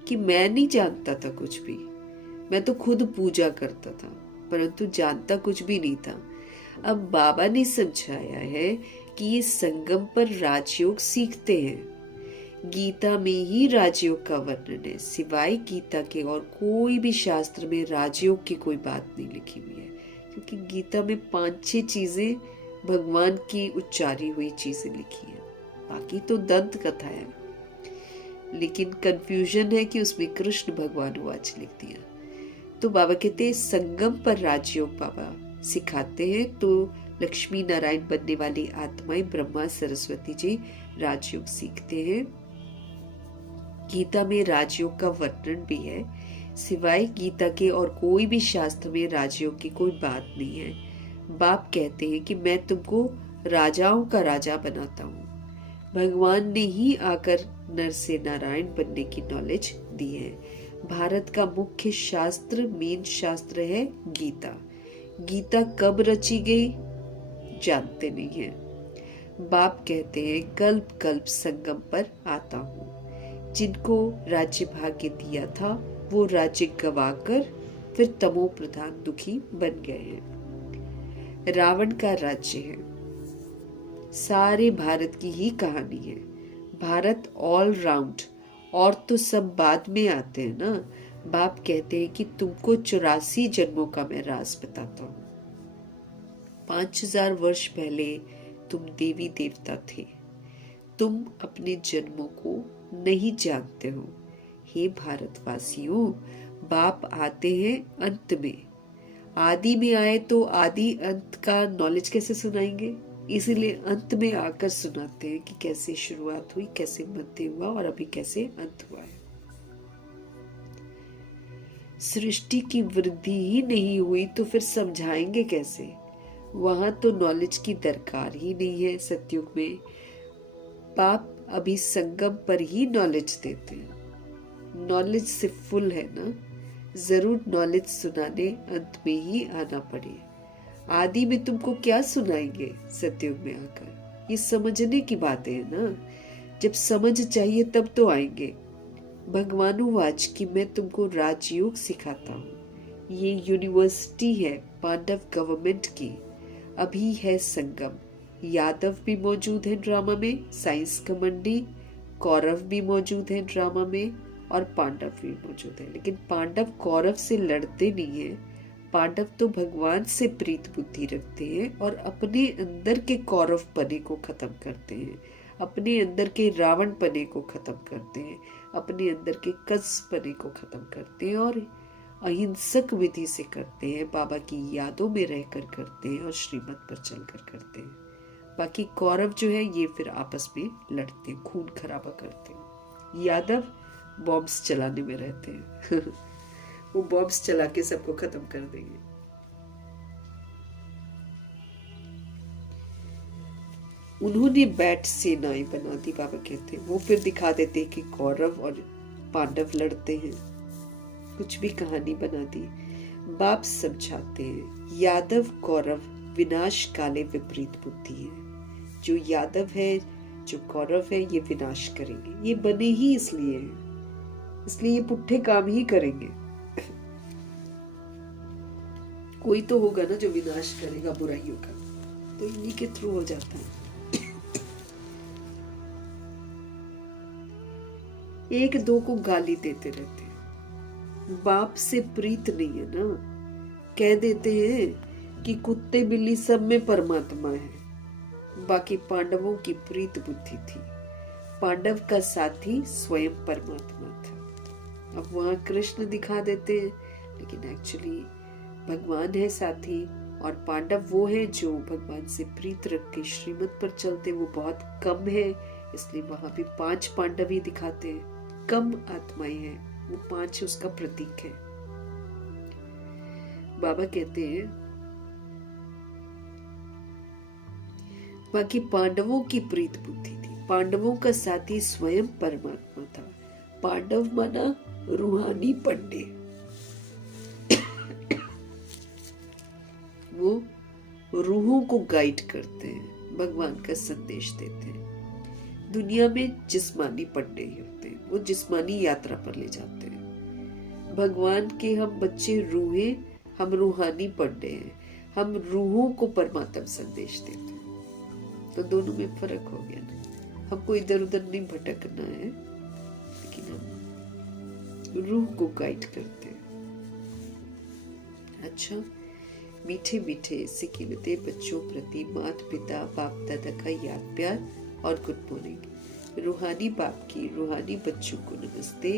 कि मैं नहीं जानता था कुछ भी, मैं तो खुद पूजा करता था, परंतु जानता कुछ भी नहीं था। अब बाबा ने समझाया है कि ये संगम पर राजयोग सीखते हैं। गीता में ही राजयोग का वर्णन है, सिवाय गीता के और कोई भी शास्त्र में राजयोग की कोई बात नहीं लिखी हुई है, क्योंकि गीता में 5-6 चीजें भगवान की उच्चारी हुई चीजें लिखी है, बाकी तो दंत कथा है। लेकिन कंफ्यूजन है कि उसमें कृष्ण भगवान वाच लिख दिया। तो बाबा कहते हैं संगम पर राजयोग बाबा सिखाते हैं। तो लक्ष्मी नारायण बनने वाली आत्माएं ब्रह्मा सरस्वती जी राजयोग सीखते हैं। गीता में राजयोग का वर्णन भी है, सिवाय गीता के और कोई भी शास्त्र में राजयोग की कोई बात नहीं है। बाप कहते हैं कि मैं तुमको राजाओं का राजा बनाता हूँ। भगवान ने ही आकर नर से नारायण बनने की नॉलेज दी है। भारत का मुख्य शास्त्र, मेन शास्त्र है गीता। गीता कब रची गई जानते नहीं है। बाप कहते हैं कल्प कल्प संगम पर आता हूँ। जिनको राज्य भाग्य दिया था वो राज्य गवाकर फिर तमो प्रधान दुखी बन गए हैं। रावण का राज्य है, सारे भारत की ही कहानी है। भारत ऑल राउंड, और तो सब बाद में आते हैं ना। बाप कहते हैं कि तुमको 84 जन्मों का मैं राज बताता हूँ। 5000 वर्ष पहले तुम देवी देवता थे, तुम अपने जन्मों को नहीं जानते हो। हे भारतवासियों, बाप आते हैं अंत में। आदि में आए तो आदि अंत का नॉलेज कैसे सुनाएंगे? इसीलिए अंत में आकर सुनाते हैं कि कैसे शुरुआत हुई, कैसे मध्य हुआ और अभी कैसे अंत हुआ है। सृष्टि की वृद्धि ही नहीं हुई तो फिर समझाएंगे कैसे? वहां तो नॉलेज की दरकार ही नहीं है सतयुग में। बाप अभी संगम पर ही नॉलेज देते हैं। नॉलेज से फुल है ना, जरूर नॉलेज सुनाने अंत में ही आना पड़े। आदि में तुमको क्या सुनाएंगे सतयुग में आकर? ये समझने की बातें है ना, जब समझ चाहिए तब तो आएंगे। भगवानुवाच कि मैं तुमको राजयोग सिखाता हूँ। ये यूनिवर्सिटी है पांडव गवर्नमेंट की। अभी है संगम। यादव भी मौजूद है ड्रामा में, साइंस कमंडी कौरव भी मौजूद है ड्रामा में, और पांडव भी मौजूद है। लेकिन पांडव कौरव से लड़ते नहीं है। पांडव तो भगवान से प्रीत बुद्धि रखते हैं और अपने अंदर के कौरव पने को खत्म करते हैं, अपने अंदर के रावण पने को खत्म करते हैं, अपने अंदर के कंस पने को खत्म करते हैं और अहिंसक विधि से करते हैं, बाबा की यादों में रहकर करते हैं और श्रीमत पर चलकर करते हैं। बाकी कौरव जो है ये फिर आपस में लड़ते हैं, खून खराबा करते हैं। यादव बॉम्ब्स चलाने में रहते हैं वो बॉम्ब्स चला के सबको खत्म कर देंगे। उन्होंने बैठ सेनाएं बना दी, बाबा कहते हैं। वो फिर दिखा देते हैं कि कौरव और पांडव लड़ते हैं, कुछ भी कहानी बना दी। बाप समझाते हैं यादव कौरव विनाश काले विपरीत बुद्धि है। जो यादव है, जो कौरव है, ये विनाश करेंगे। ये बने ही इसलिए हैं, इसलिए ये पुट्ठे काम ही करेंगे। कोई तो होगा ना जो विनाश करेगा बुराइयों का, तो इन्हीं के थ्रू हो जाता है। एक दो को गाली देते रहते हैं, बाप से प्रीत नहीं है ना। कह देते हैं कि कुत्ते बिल्ली सब में परमात्मा है। बाकी पांडवों की प्रीत बुद्धि थी। पांडव का साथी स्वयं परमात्मा था। अब वहां कृष्ण दिखा देते हैं, लेकिन एक्चुअली भगवान है साथी, और पांडव वो है जो भगवान से प्रीत रख के श्रीमत पर चलते। वो बहुत कम है, इसलिए वहां भी 5 पांडव ही दिखाते हैं। कम आत्माएं हैं, वो 5 उसका प्रतीक है। बाबा कहते हैं बाकी पांडवों की प्रीत बुद्धि थी। पांडवों का साथी स्वयं परमात्मा था। पांडव माना रूहानी पंडित। वो रूहों को गाइड करते हैं, भगवान का संदेश देते हैं। दुनिया में जिस्मानी पंडे ही होते हैं, वो जिस्मानी यात्रा पर ले जाते हैं। भगवान के हम बच्चे रूहें, हम रूहानी पंडे हैं। हम रूहों को परमात्मा संदेश देते हैं। तो दोनों में फर्क हो गया ना। हमको इधर उधर नहीं भटकना है, लेकिन हम रूह को गाइड करते हैं। अच्छा, मीठे मीठे सिकिलते बच्चों प्रति माता पिता बाप दादा का याद प्यार और गुड मॉर्निंग। रूहानी बाप की रूहानी बच्चों को नमस्ते।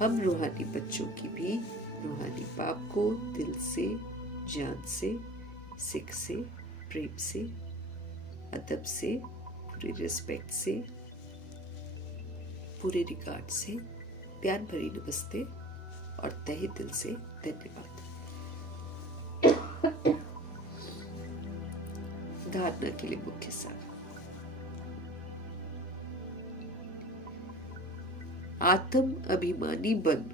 हम रूहानी बच्चों की भी रूहानी बाप को दिल से, जान से, सिख से, प्रेम से, अदब से, पूरे रिस्पेक्ट से, पूरे रिगार्ड से प्यार भरी नमस्ते और तहे दिल से धन्यवाद। धारणा के लिए मुख्य सार। आत्म अभिमानी बन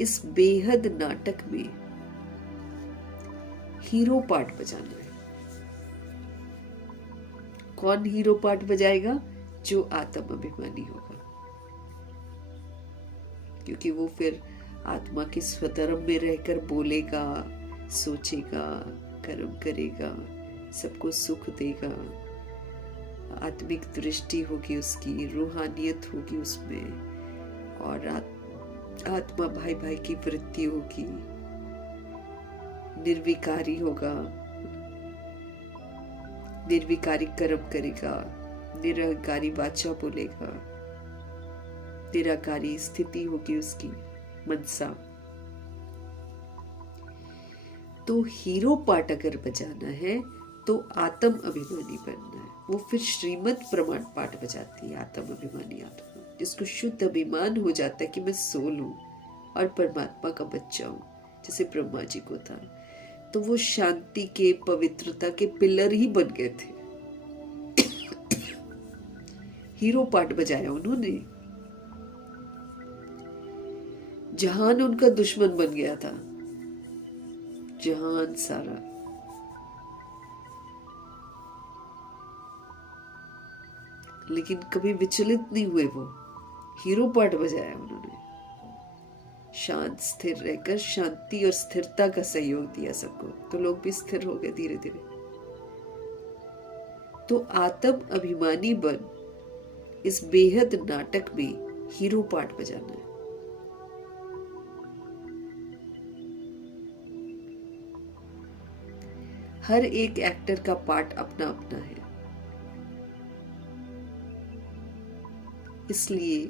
इस बेहद नाटक में हीरो पार्ट बजाना है। कौन हीरो पार्ट बजाएगा? जो आत्म अभिमानी होगा, क्योंकि वो फिर आत्मा के स्वधर्म में रहकर बोलेगा, सोचेगा, कर्म करेगा, सबको सुख देगा। आत्मिक दृष्टि होगी उसकी, रूहानियत होगी उसमें, और आत्मा भाई भाई की वृत्ति होगी। निर्विकारी होगा, निर्विकारी कर्म करेगा, निरहंकारी वाचा बोलेगा, निराकारी स्थिति होगी उसकी, मनसा। तो हीरो पार्ट अगर बजाना है तो आत्म अभिमानी बनना है। वो फिर श्रीमत प्रमाण पाठ बजाती है आत्म अभिमानी आत्मा, जिसको शुद्ध अभिमान हो जाता है कि मैं सोल हूं और परमात्मा का बच्चा हूं, जैसे ब्रह्मा जी को था। तो वो शांति के, पवित्रता के पिलर ही बन गए थे। हीरो पार्ट बजाया उन्होंने। जहान उनका दुश्मन बन गया था, जहान सारा। लेकिन कभी विचलित नहीं हुए वो। हीरो पार्ट बजाया उन्होंने। शांत स्थिर रहकर शांति और स्थिरता का सहयोग दिया सबको, तो लोग भी स्थिर हो गए धीरे धीरे। तो आत्म अभिमानी बन इस बेहद नाटक में हीरो पार्ट बजाना है। हर एक एक्टर का पार्ट अपना अपना है, इसलिए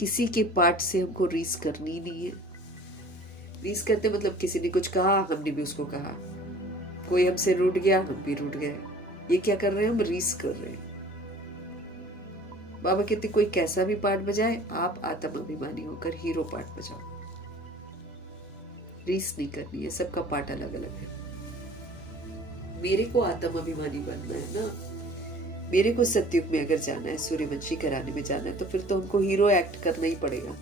किसी के पार्ट से हमको रीस करनी नहीं है। रीस करते मतलब किसी ने कुछ कहा, हमने भी उसको कहा। कोई हमसे रूठ गया, हम भी रूठ गए। ये क्या कर रहे हैं? हम रीस कर रहे हैं। बाबा कहते कोई कैसा भी पार्ट बजाए, आप आत्म अभिमानी होकर हीरो पार्ट बजाओ। रीस नहीं करनी है, सबका पार्ट अलग अलग है। मेरे को आत्म अभिमानी बनना है ना, मेरे को सत्युग में अगर जाना है, सूर्यवंशी घराने में जाना है, तो फिर तो हमको हीरो एक्ट करना ही पड़ेगा।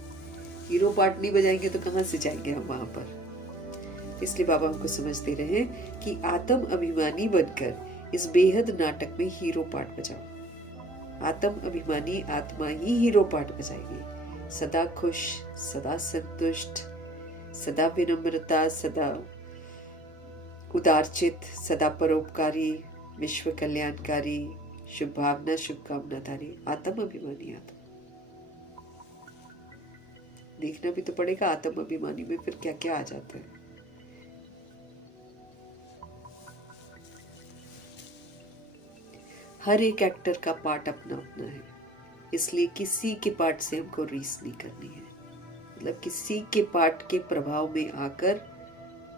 हीरो पार्ट नहीं बजाएंगे तो कहां से जाएंगे हम वहां पर। इसलिए बाबा हमको समझ दे रहे हैं कि आत्म अभिमानी बनकर इस बेहद नाटक में हीरो पार्ट बजाओ। आत्म अभिमानी आत्मा ही हीरो पार्ट बजाएगी। सदा खुश, सदा संतुष्ट, सदा विनम्रता, सदा उदारचित, सदा परोपकारी, विश्व कल्याणकारी, शुभ भावना, शुभकामनाधारी, आत्म अभिमानी आत्मा। देखना भी तो पड़ेगा आत्म अभिमानी में फिर क्या क्या आ जाता है। हर एक एक्टर का पार्ट अपना अपना है, इसलिए किसी के पार्ट से हमको रीस नहीं करनी है। मतलब किसी के पार्ट के प्रभाव में आकर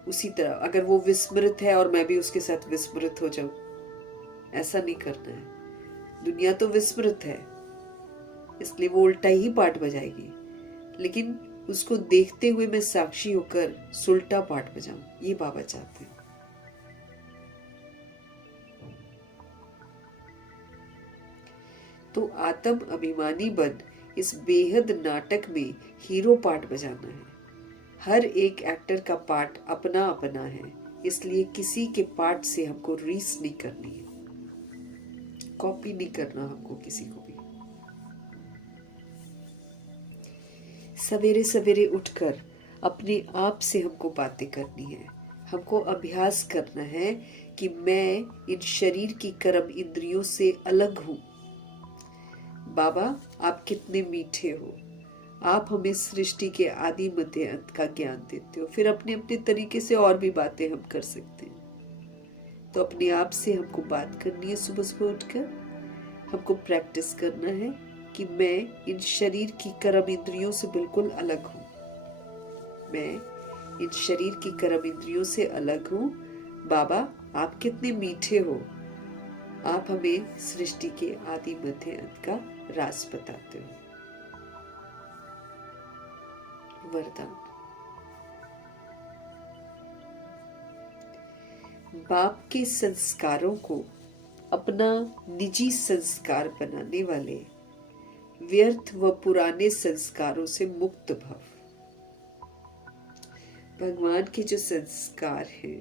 उसी तरह, अगर वो विस्मृत है और मैं भी उसके साथ विस्मृत हो जाऊं, ऐसा नहीं करना है। दुनिया तो विस्मृत है, इसलिए वो उल्टा ही पार्ट बजाएगी, लेकिन उसको देखते हुए मैं साक्षी होकर सुलटा पार्ट बजाऊं, ये बाबा चाहते हैं। तो आत्म अभिमानी बन इस बेहद नाटक में हीरो पार्ट बजाना है। हर एक एक्टर का पार्ट अपना अपना है, इसलिए किसी के पार्ट से हमको रीस नहीं करनी है, कॉपी नहीं करना हमको किसी को भी। सवेरे सवेरे उठकर अपने आप से हमको बातें करनी है। हमको अभ्यास करना है कि मैं इन शरीर की कर्म इंद्रियों से अलग हूं। बाबा आप कितने मीठे हो, आप हमें सृष्टि के आदि मध्य अंत का ज्ञान देते हो। फिर अपने अपने तरीके से और भी बातें हम कर सकते हैं। तो अपने आप से हमको बात करनी है सुबह सुबह उठकर। हमको प्रैक्टिस करना है कि मैं इन शरीर की कर्म इंद्रियों से बिल्कुल अलग हूँ। मैं इन शरीर की कर्म इंद्रियों से अलग हूँ। बाबा आप कितने मीठे हो, आप हमें सृष्टि के आदि मध्य अंत का राज बताते हो। वरदान। बाप के संस्कारों को अपना निजी संस्कार बनाने वाले व्यर्थ व पुराने संस्कारों से मुक्त भव। भगवान के जो संस्कार हैं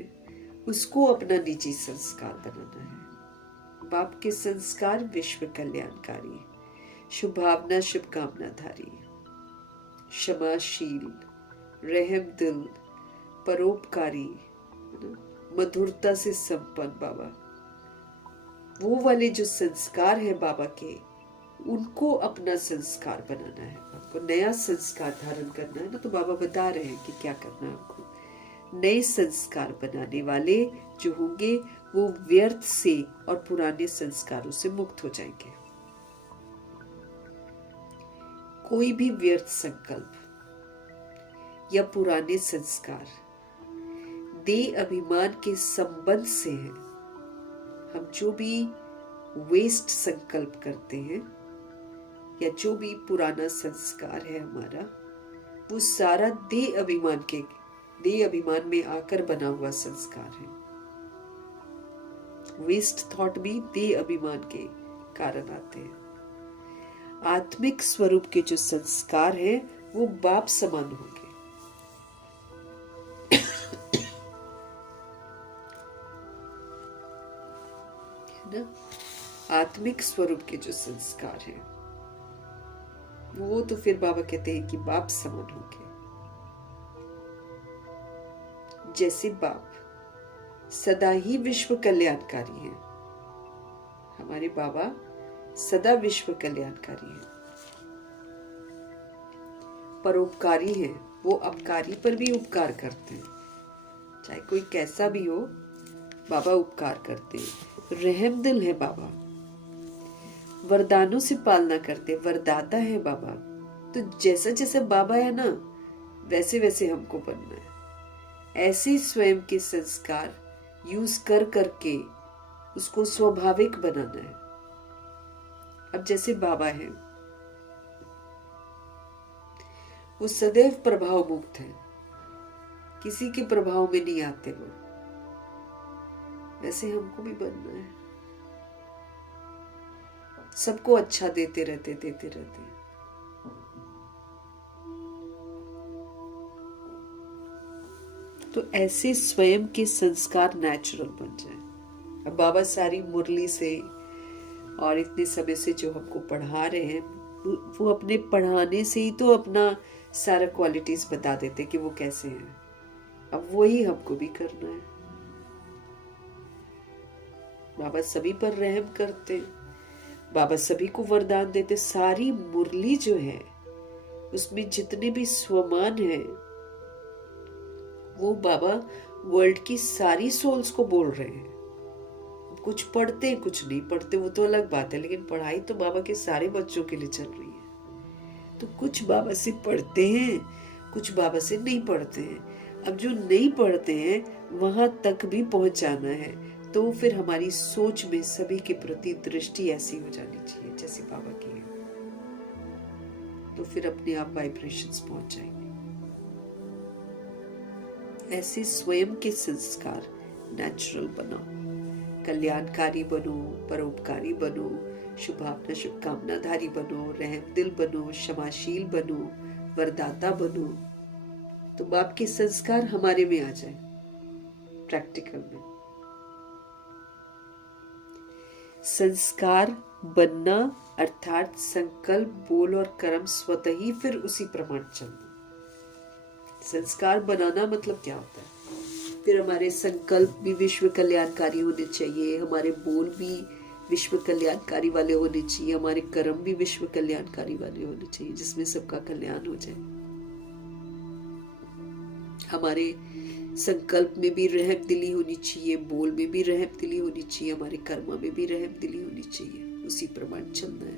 उसको अपना निजी संस्कार बनाना है। बाप के संस्कार विश्व कल्याणकारी, शुभभावना शुभकामनाधारी, क्षमाशील, रहम दिल, परोपकारी, मधुरता से संपन्न बाबा, वो वाले जो संस्कार है बाबा के, उनको अपना संस्कार बनाना है। आपको नया संस्कार धारण करना है ना, तो बाबा बता रहे हैं कि क्या करना है आपको। नए संस्कार बनाने वाले जो होंगे वो व्यर्थ से और पुराने संस्कारों से मुक्त हो जाएंगे। कोई भी व्यर्थ संकल्प या पुराने संस्कार देह अभिमान के संबंध से है। हम जो भी वेस्ट संकल्प करते हैं या जो भी पुराना संस्कार है हमारा, वो सारा देह अभिमान में आकर बना हुआ संस्कार है। वेस्ट थॉट भी देह अभिमान के कारण आते हैं। आत्मिक स्वरूप के जो संस्कार हैं वो बाप समान होंगे। है ना? आत्मिक स्वरूप के जो संस्कार हैं वो तो फिर बाबा कहते हैं कि बाप समान होंगे। जैसे बाप सदा ही विश्व कल्याणकारी हैं, हमारे बाबा सदा विश्व कल्याणकारी हैं। परोपकारी हैं, वो अपकारी पर भी उपकार करते हैं, चाहे कोई कैसा भी हो, बाबा उपकार करते हैं। रहम दिल है बाबा, वरदानों से पालना करते, वरदाता है बाबा। तो जैसा जैसा बाबा है ना, वैसे वैसे हमको बनना है। ऐसे स्वयं के संस्कार यूज कर करके उसको स्वाभाविक बनाना है। अब जैसे बाबा है, वो सदैव प्रभाव मुक्त है, किसी के प्रभाव में नहीं आते वो। वैसे हमको भी बनना है, सबको अच्छा देते रहते। तो ऐसे स्वयं के संस्कार नेचुरल बन जाए। अब बाबा सारी मुरली से और इतने समय से जो हमको पढ़ा रहे हैं, वो अपने पढ़ाने से ही तो अपना सारा क्वालिटीज बता देते कि वो कैसे हैं। अब वही हमको भी करना है। बाबा सभी पर रहम करते, बाबा सभी को वरदान देते। सारी मुरली जो है उसमें जितने भी स्वमान हैं वो बाबा वर्ल्ड की सारी सोल्स को बोल रहे हैं। कुछ पढ़ते हैं कुछ नहीं पढ़ते वो तो अलग बात है, लेकिन पढ़ाई तो बाबा के सारे बच्चों के लिए चल रही है। तो कुछ बाबा से पढ़ते हैं, कुछ बाबा से नहीं पढ़ते हैं। अब जो नहीं पढ़ते हैं वहां तक भी पहुंच जाना है, तो फिर हमारी सोच में सभी के प्रति दृष्टि ऐसी हो जानी चाहिए जैसे बाबा की है, तो फिर अपने आप वाइब्रेशंस पहुंच जाएंगे। ऐसे स्वयं के संस्कार नेचुरल बनाओ, कल्याणकारी बनो, परोपकारी बनो, शुभावना शुभकामनाधारी बनो, रहम दिल बनो, क्षमाशील बनो, वरदाता बनो। तो बाप के संस्कार हमारे में आ जाए प्रैक्टिकल में। संस्कार बनना अर्थात संकल्प, बोल और कर्म स्वतः ही फिर उसी प्रमाण चलना। संस्कार बनाना मतलब क्या होता है? फिर हमारे संकल्प भी विश्व कल्याणकारी होने चाहिए, हमारे बोल भी विश्व कल्याणकारी वाले होने चाहिए, हमारे कर्म भी विश्व कल्याणकारी वाले होने चाहिए, जिसमें सबका कल्याण हो जाए। हमारे संकल्प में भी रहम दिली होनी चाहिए, बोल में भी रहम दिली होनी चाहिए, हमारे कर्म में भी रहम दिली होनी चाहिए, उसी प्रमाण चलना है।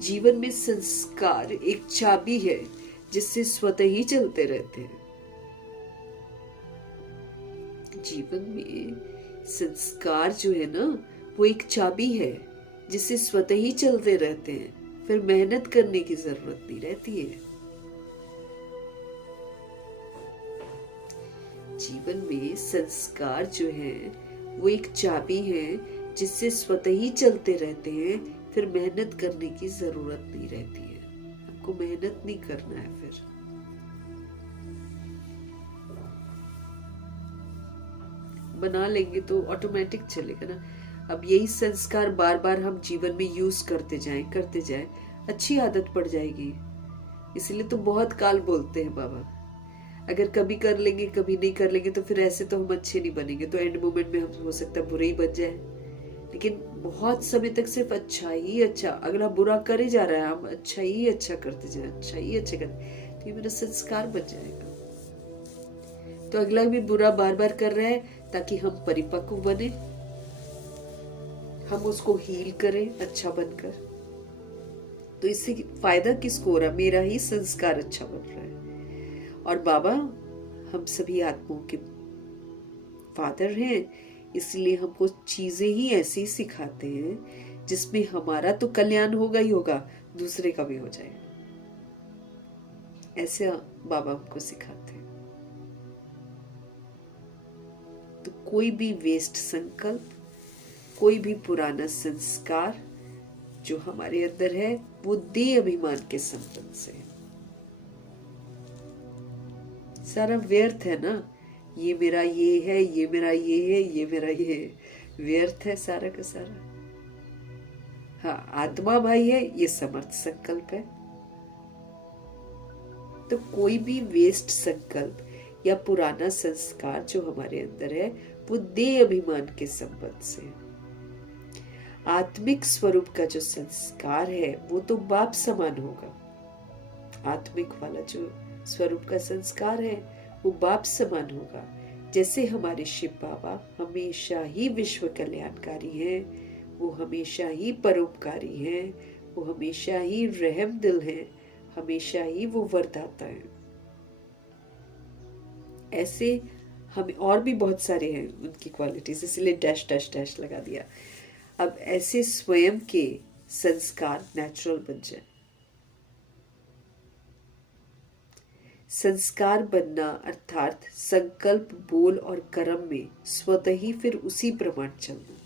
जीवन में संस्कार एक चाबी है जिससे स्वतः ही चलते रहते हैं। जीवन में संस्कार जो है ना वो एक चाबी है जिससे स्वतः ही चलते रहते हैं, फिर मेहनत करने की जरूरत नहीं रहती है। जीवन में संस्कार जो है वो एक चाबी है जिससे स्वतः ही चलते रहते हैं, फिर मेहनत करने की जरूरत नहीं रहती है। आपको मेहनत नहीं करना है, फिर बना लेंगे तो ऑटोमेटिक चलेगा ना। अब यही संस्कार बार बार हम जीवन में यूज करते जाएं, अच्छी आदत पड़ जाएगी। इसलिए तो बहुत काल बोलते हैं बाबा, अगर कभी कर लेंगे कभी नहीं कर लेंगे तो फिर ऐसे तो हम अच्छे नहीं बनेंगे, तो एंड मोमेंट में हम हो सकता है बुरे ही बन जाए। लेकिन बहुत समय तक सिर्फ अच्छा ही अच्छा, अगला बुरा करे जा रहा है, हम अच्छा ही अच्छा करते जाए, अच्छा ही अच्छा करते, तो ये मेरा संस्कार बन जाएगा। तो अगला भी बुरा बार बार कर रहा है ताकि हम परिपक्व बने, हम उसको हील करें अच्छा बनकर। तो इससे फायदा किसको हो रहा है? मेरा ही संस्कार अच्छा बन रहा है। और बाबा हम सभी आत्माओं के फादर हैं, इसलिए हमको चीजें ही ऐसी सिखाते हैं जिसमें हमारा तो कल्याण होगा ही होगा, दूसरे का भी हो जाएगा। ऐसे बाबा हमको सिखाते हैं। तो कोई भी वेस्ट संकल्प, कोई भी पुराना संस्कार जो हमारे अंदर है वो देह अभिमान के संबंध से सारा व्यर्थ है ना। ये मेरा ये है, ये मेरा ये है, ये मेरा ये है, व्यर्थ है सारा का सारा। हाँ, आत्मा भाई है, ये समर्थ संकल्प है। तो कोई भी वेस्ट संकल्प या पुराना संस्कार जो हमारे अंदर है वो देह अभिमान के संबंध से है। आत्मिक स्वरूप का जो संस्कार है वो तो बाप समान होगा। आत्मिक वाला जो स्वरूप का संस्कार है वो बाप समान होगा। जैसे हमारे शिव बाबा हमेशा ही विश्व कल्याणकारी हैं, वो हमेशा ही परोपकारी हैं, वो हमेशा ही रहम दिल हैं, हमेशा ही वो वरदाता हैं। ऐसे हमें और भी बहुत सारे हैं उनकी क्वालिटीज, इसलिए डैश डैश डैश लगा दिया। अब ऐसे स्वयं के संस्कार नेचुरल बन जाए। संस्कार बनना अर्थात संकल्प, बोल और कर्म में स्वतः ही फिर उसी प्रमाण चलना,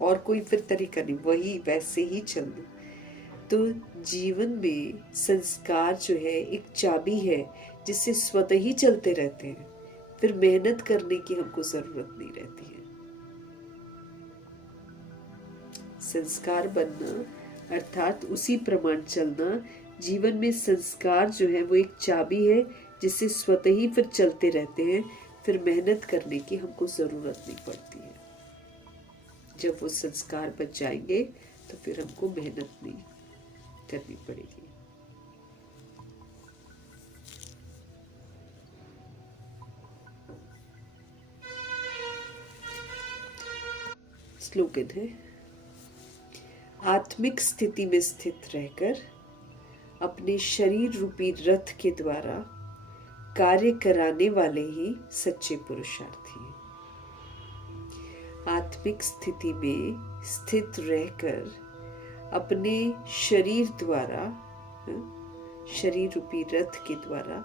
और कोई फिर तरीका नहीं, वही वैसे ही चलना। तो जीवन में संस्कार जो है एक चाबी है जिससे स्वतः ही चलते रहते हैं, फिर मेहनत करने की हमको जरूरत नहीं रहती है। संस्कार बनना अर्थात उसी प्रमाण चलना। जीवन में संस्कार जो है वो एक चाबी है जिससे स्वतः ही फिर चलते रहते हैं, फिर मेहनत करने की हमको जरूरत नहीं पड़ती है। जब वो संस्कार बन जाएंगे तो फिर हमको मेहनत नहीं करनी पड़ेगी। स्लोगन है, आत्मिक स्थिति में स्थित रहकर अपने शरीर रूपी रथ के द्वारा कार्य कराने वाले ही सच्चे पुरुषार्थी हैं। आत्मिक स्थिति में स्थित रहकर अपने शरीर द्वारा, शरीर रूपी रथ के द्वारा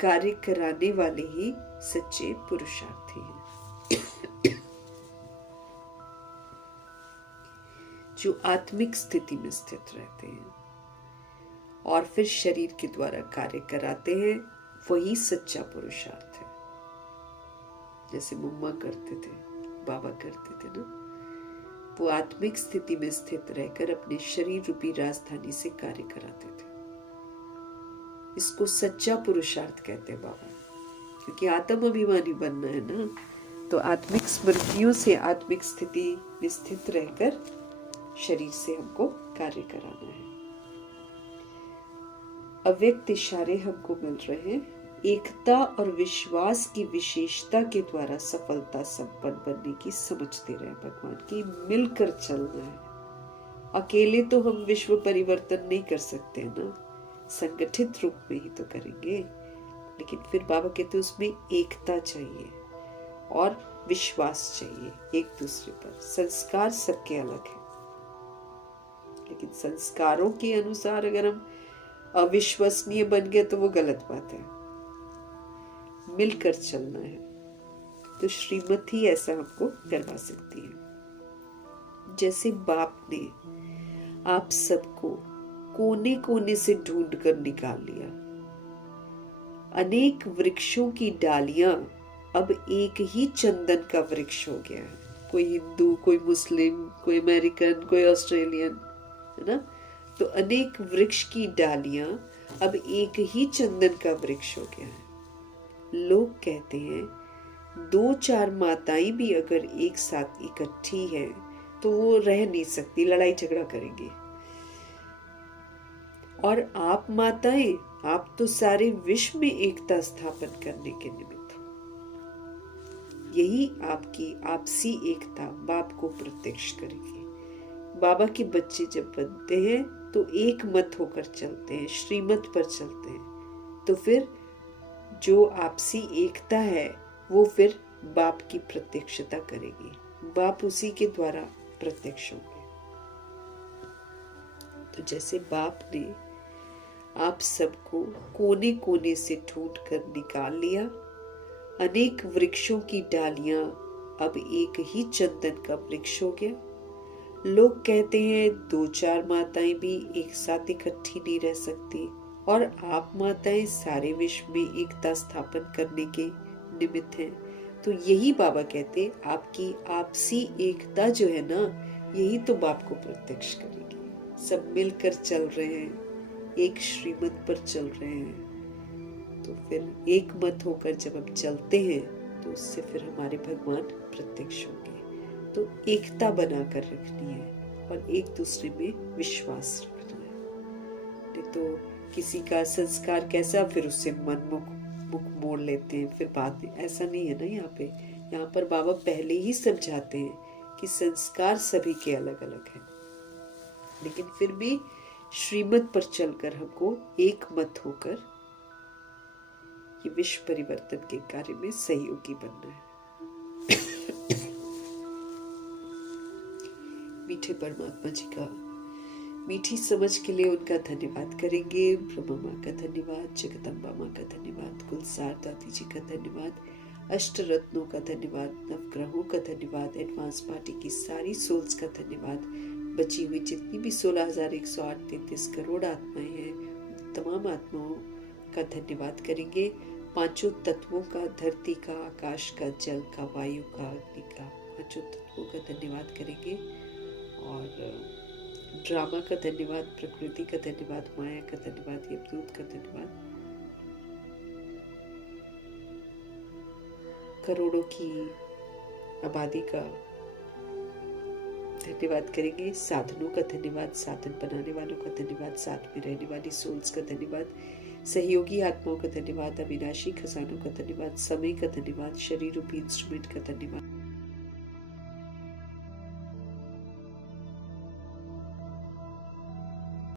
कार्य कराने वाले ही सच्चे पुरुषार्थी हैं। जो आत्मिक स्थिति में स्थित रहते हैं और फिर शरीर के द्वारा कार्य कराते हैं, वही सच्चा पुरुषार्थ है। जैसे मम्मा करते थे, बाबा करते थे ना, वो आत्मिक स्थिति में स्थित रहकर अपने शरीर रूपी राजधानी से कार्य कराते थे। इसको सच्चा पुरुषार्थ कहते हैं बाबा, क्योंकि आत्म अभिमानी बनना है ना, तो आत्मिक स्मृतियों से आत्मिक स्थिति में स्थित रहकर शरीर से हमको कार्य कराना है। अव्यक्त इशारे हमको मिल रहे हैं, एकता और विश्वास की विशेषता के द्वारा सफलता संपन्न बनने की समझते रहे भगवान की, मिलकर चलना है। अकेले तो हम विश्व परिवर्तन नहीं कर सकते ना, संगठित रूप में ही तो करेंगे। लेकिन फिर बाबा कहते उसमें एकता चाहिए और विश्वास चाहिए एक दूसरे पर। संस्कार सबके अलग है, लेकिन संस्कारों के अनुसार अगर हम अविश्वसनीय बन गए तो वो गलत बात है। मिलकर चलना है, तो श्रीमती ही ऐसा हमको करवा सकती है। जैसे बाप ने आप सबको कोने कोने से ढूंढ कर निकाल लिया। अनेक वृक्षों की डालियां अब एक ही चंदन का वृक्ष हो गया है। कोई हिंदू, कोई मुस्लिम, कोई अमेरिकन, कोई ऑस्ट्रेलियन, है ना। तो अनेक वृक्ष की डालियां अब एक ही चंदन का वृक्ष हो गया है। लोग कहते हैं 2-4 माताएं भी अगर एक साथ इकट्ठी हैं तो वो रह नहीं सकती, लड़ाई झगड़ा करेंगी। और आप माताएं, आप तो सारे विश्व में एकता स्थापन करने के निमित्त हो। यही आपकी आपसी एकता बाप को प्रत्यक्ष करेगी। बाबा के बच्चे जब बनते हैं तो एक मत होकर चलते हैं, श्रीमत पर चलते हैं। तो फिर जो आपसी एकता है वो फिर बाप की प्रत्यक्षता करेगी, बाप उसी के द्वारा प्रत्यक्ष होंगे। तो जैसे बाप ने आप सबको कोने कोने से ढूंढ कर निकाल लिया, अनेक वृक्षों की डालियां अब एक ही चंदन का वृक्ष हो गया। लोग कहते हैं 2-4 माताएं भी एक साथ इकट्ठी नहीं रह सकती, और आप माताएं सारे विश्व में एकता स्थापन करने के निमित्त हैं। तो यही बाबा कहते आपकी आपसी एकता जो है ना, यही तो बाप को प्रत्यक्ष करेगी। सब मिलकर चल रहे हैं, एक श्रीमत पर चल रहे हैं। तो फिर एक मत होकर जब हम चलते हैं तो उससे फिर हमारे भगवान प्रत्यक्ष होंगे। तो एकता बनाकर रखनी है और एक दूसरे में विश्वास रखना है। नहीं तो किसी का संस्कार कैसा, फिर उससे मुख मोड़ लेते हैं, फिर बात ऐसा नहीं है ना। यहाँ पर बाबा पहले ही समझाते हैं कि संस्कार सभी के अलग अलग हैं, लेकिन फिर भी श्रीमत पर चलकर हमको एक मत होकर ये विश्व परिवर्तन के कार्य में सहयोगी बनना है। मीठे परमात्मा जी का मीठी समझ के लिए उनका धन्यवाद करेंगे। ब्रह्मा माँ का धन्यवाद, जगदम्बा माँ का धन्यवाद, कुलसार दादी जी का धन्यवाद, अष्ट रत्नों का धन्यवाद, नवग्रहों का धन्यवाद, एडवांस पार्टी की सारी सोल्स का धन्यवाद, बची हुई जितनी भी 16,108.33 करोड़ आत्माएं हैं, तमाम आत्माओं का धन्यवाद करेंगे। पांचों तत्वों का, धरती का, आकाश का, जल का, वायु का, अग्नि का, पांचों तत्वों का धन्यवाद करेंगे। और ड्रामा का धन्यवाद, प्रकृति का धन्यवाद, माया का धन्यवाद, यमदूत का धन्यवाद, करोड़ों की आबादी का धन्यवाद करेंगे। साधनों का धन्यवाद, साधन बनाने वालों का धन्यवाद, साथ में रहने वाली सोल्स का धन्यवाद, सहयोगी आत्माओं का धन्यवाद, अविनाशी खजानों का धन्यवाद, समय का धन्यवाद, शरीर रूपी इंस्ट्रूमेंट का धन्यवाद।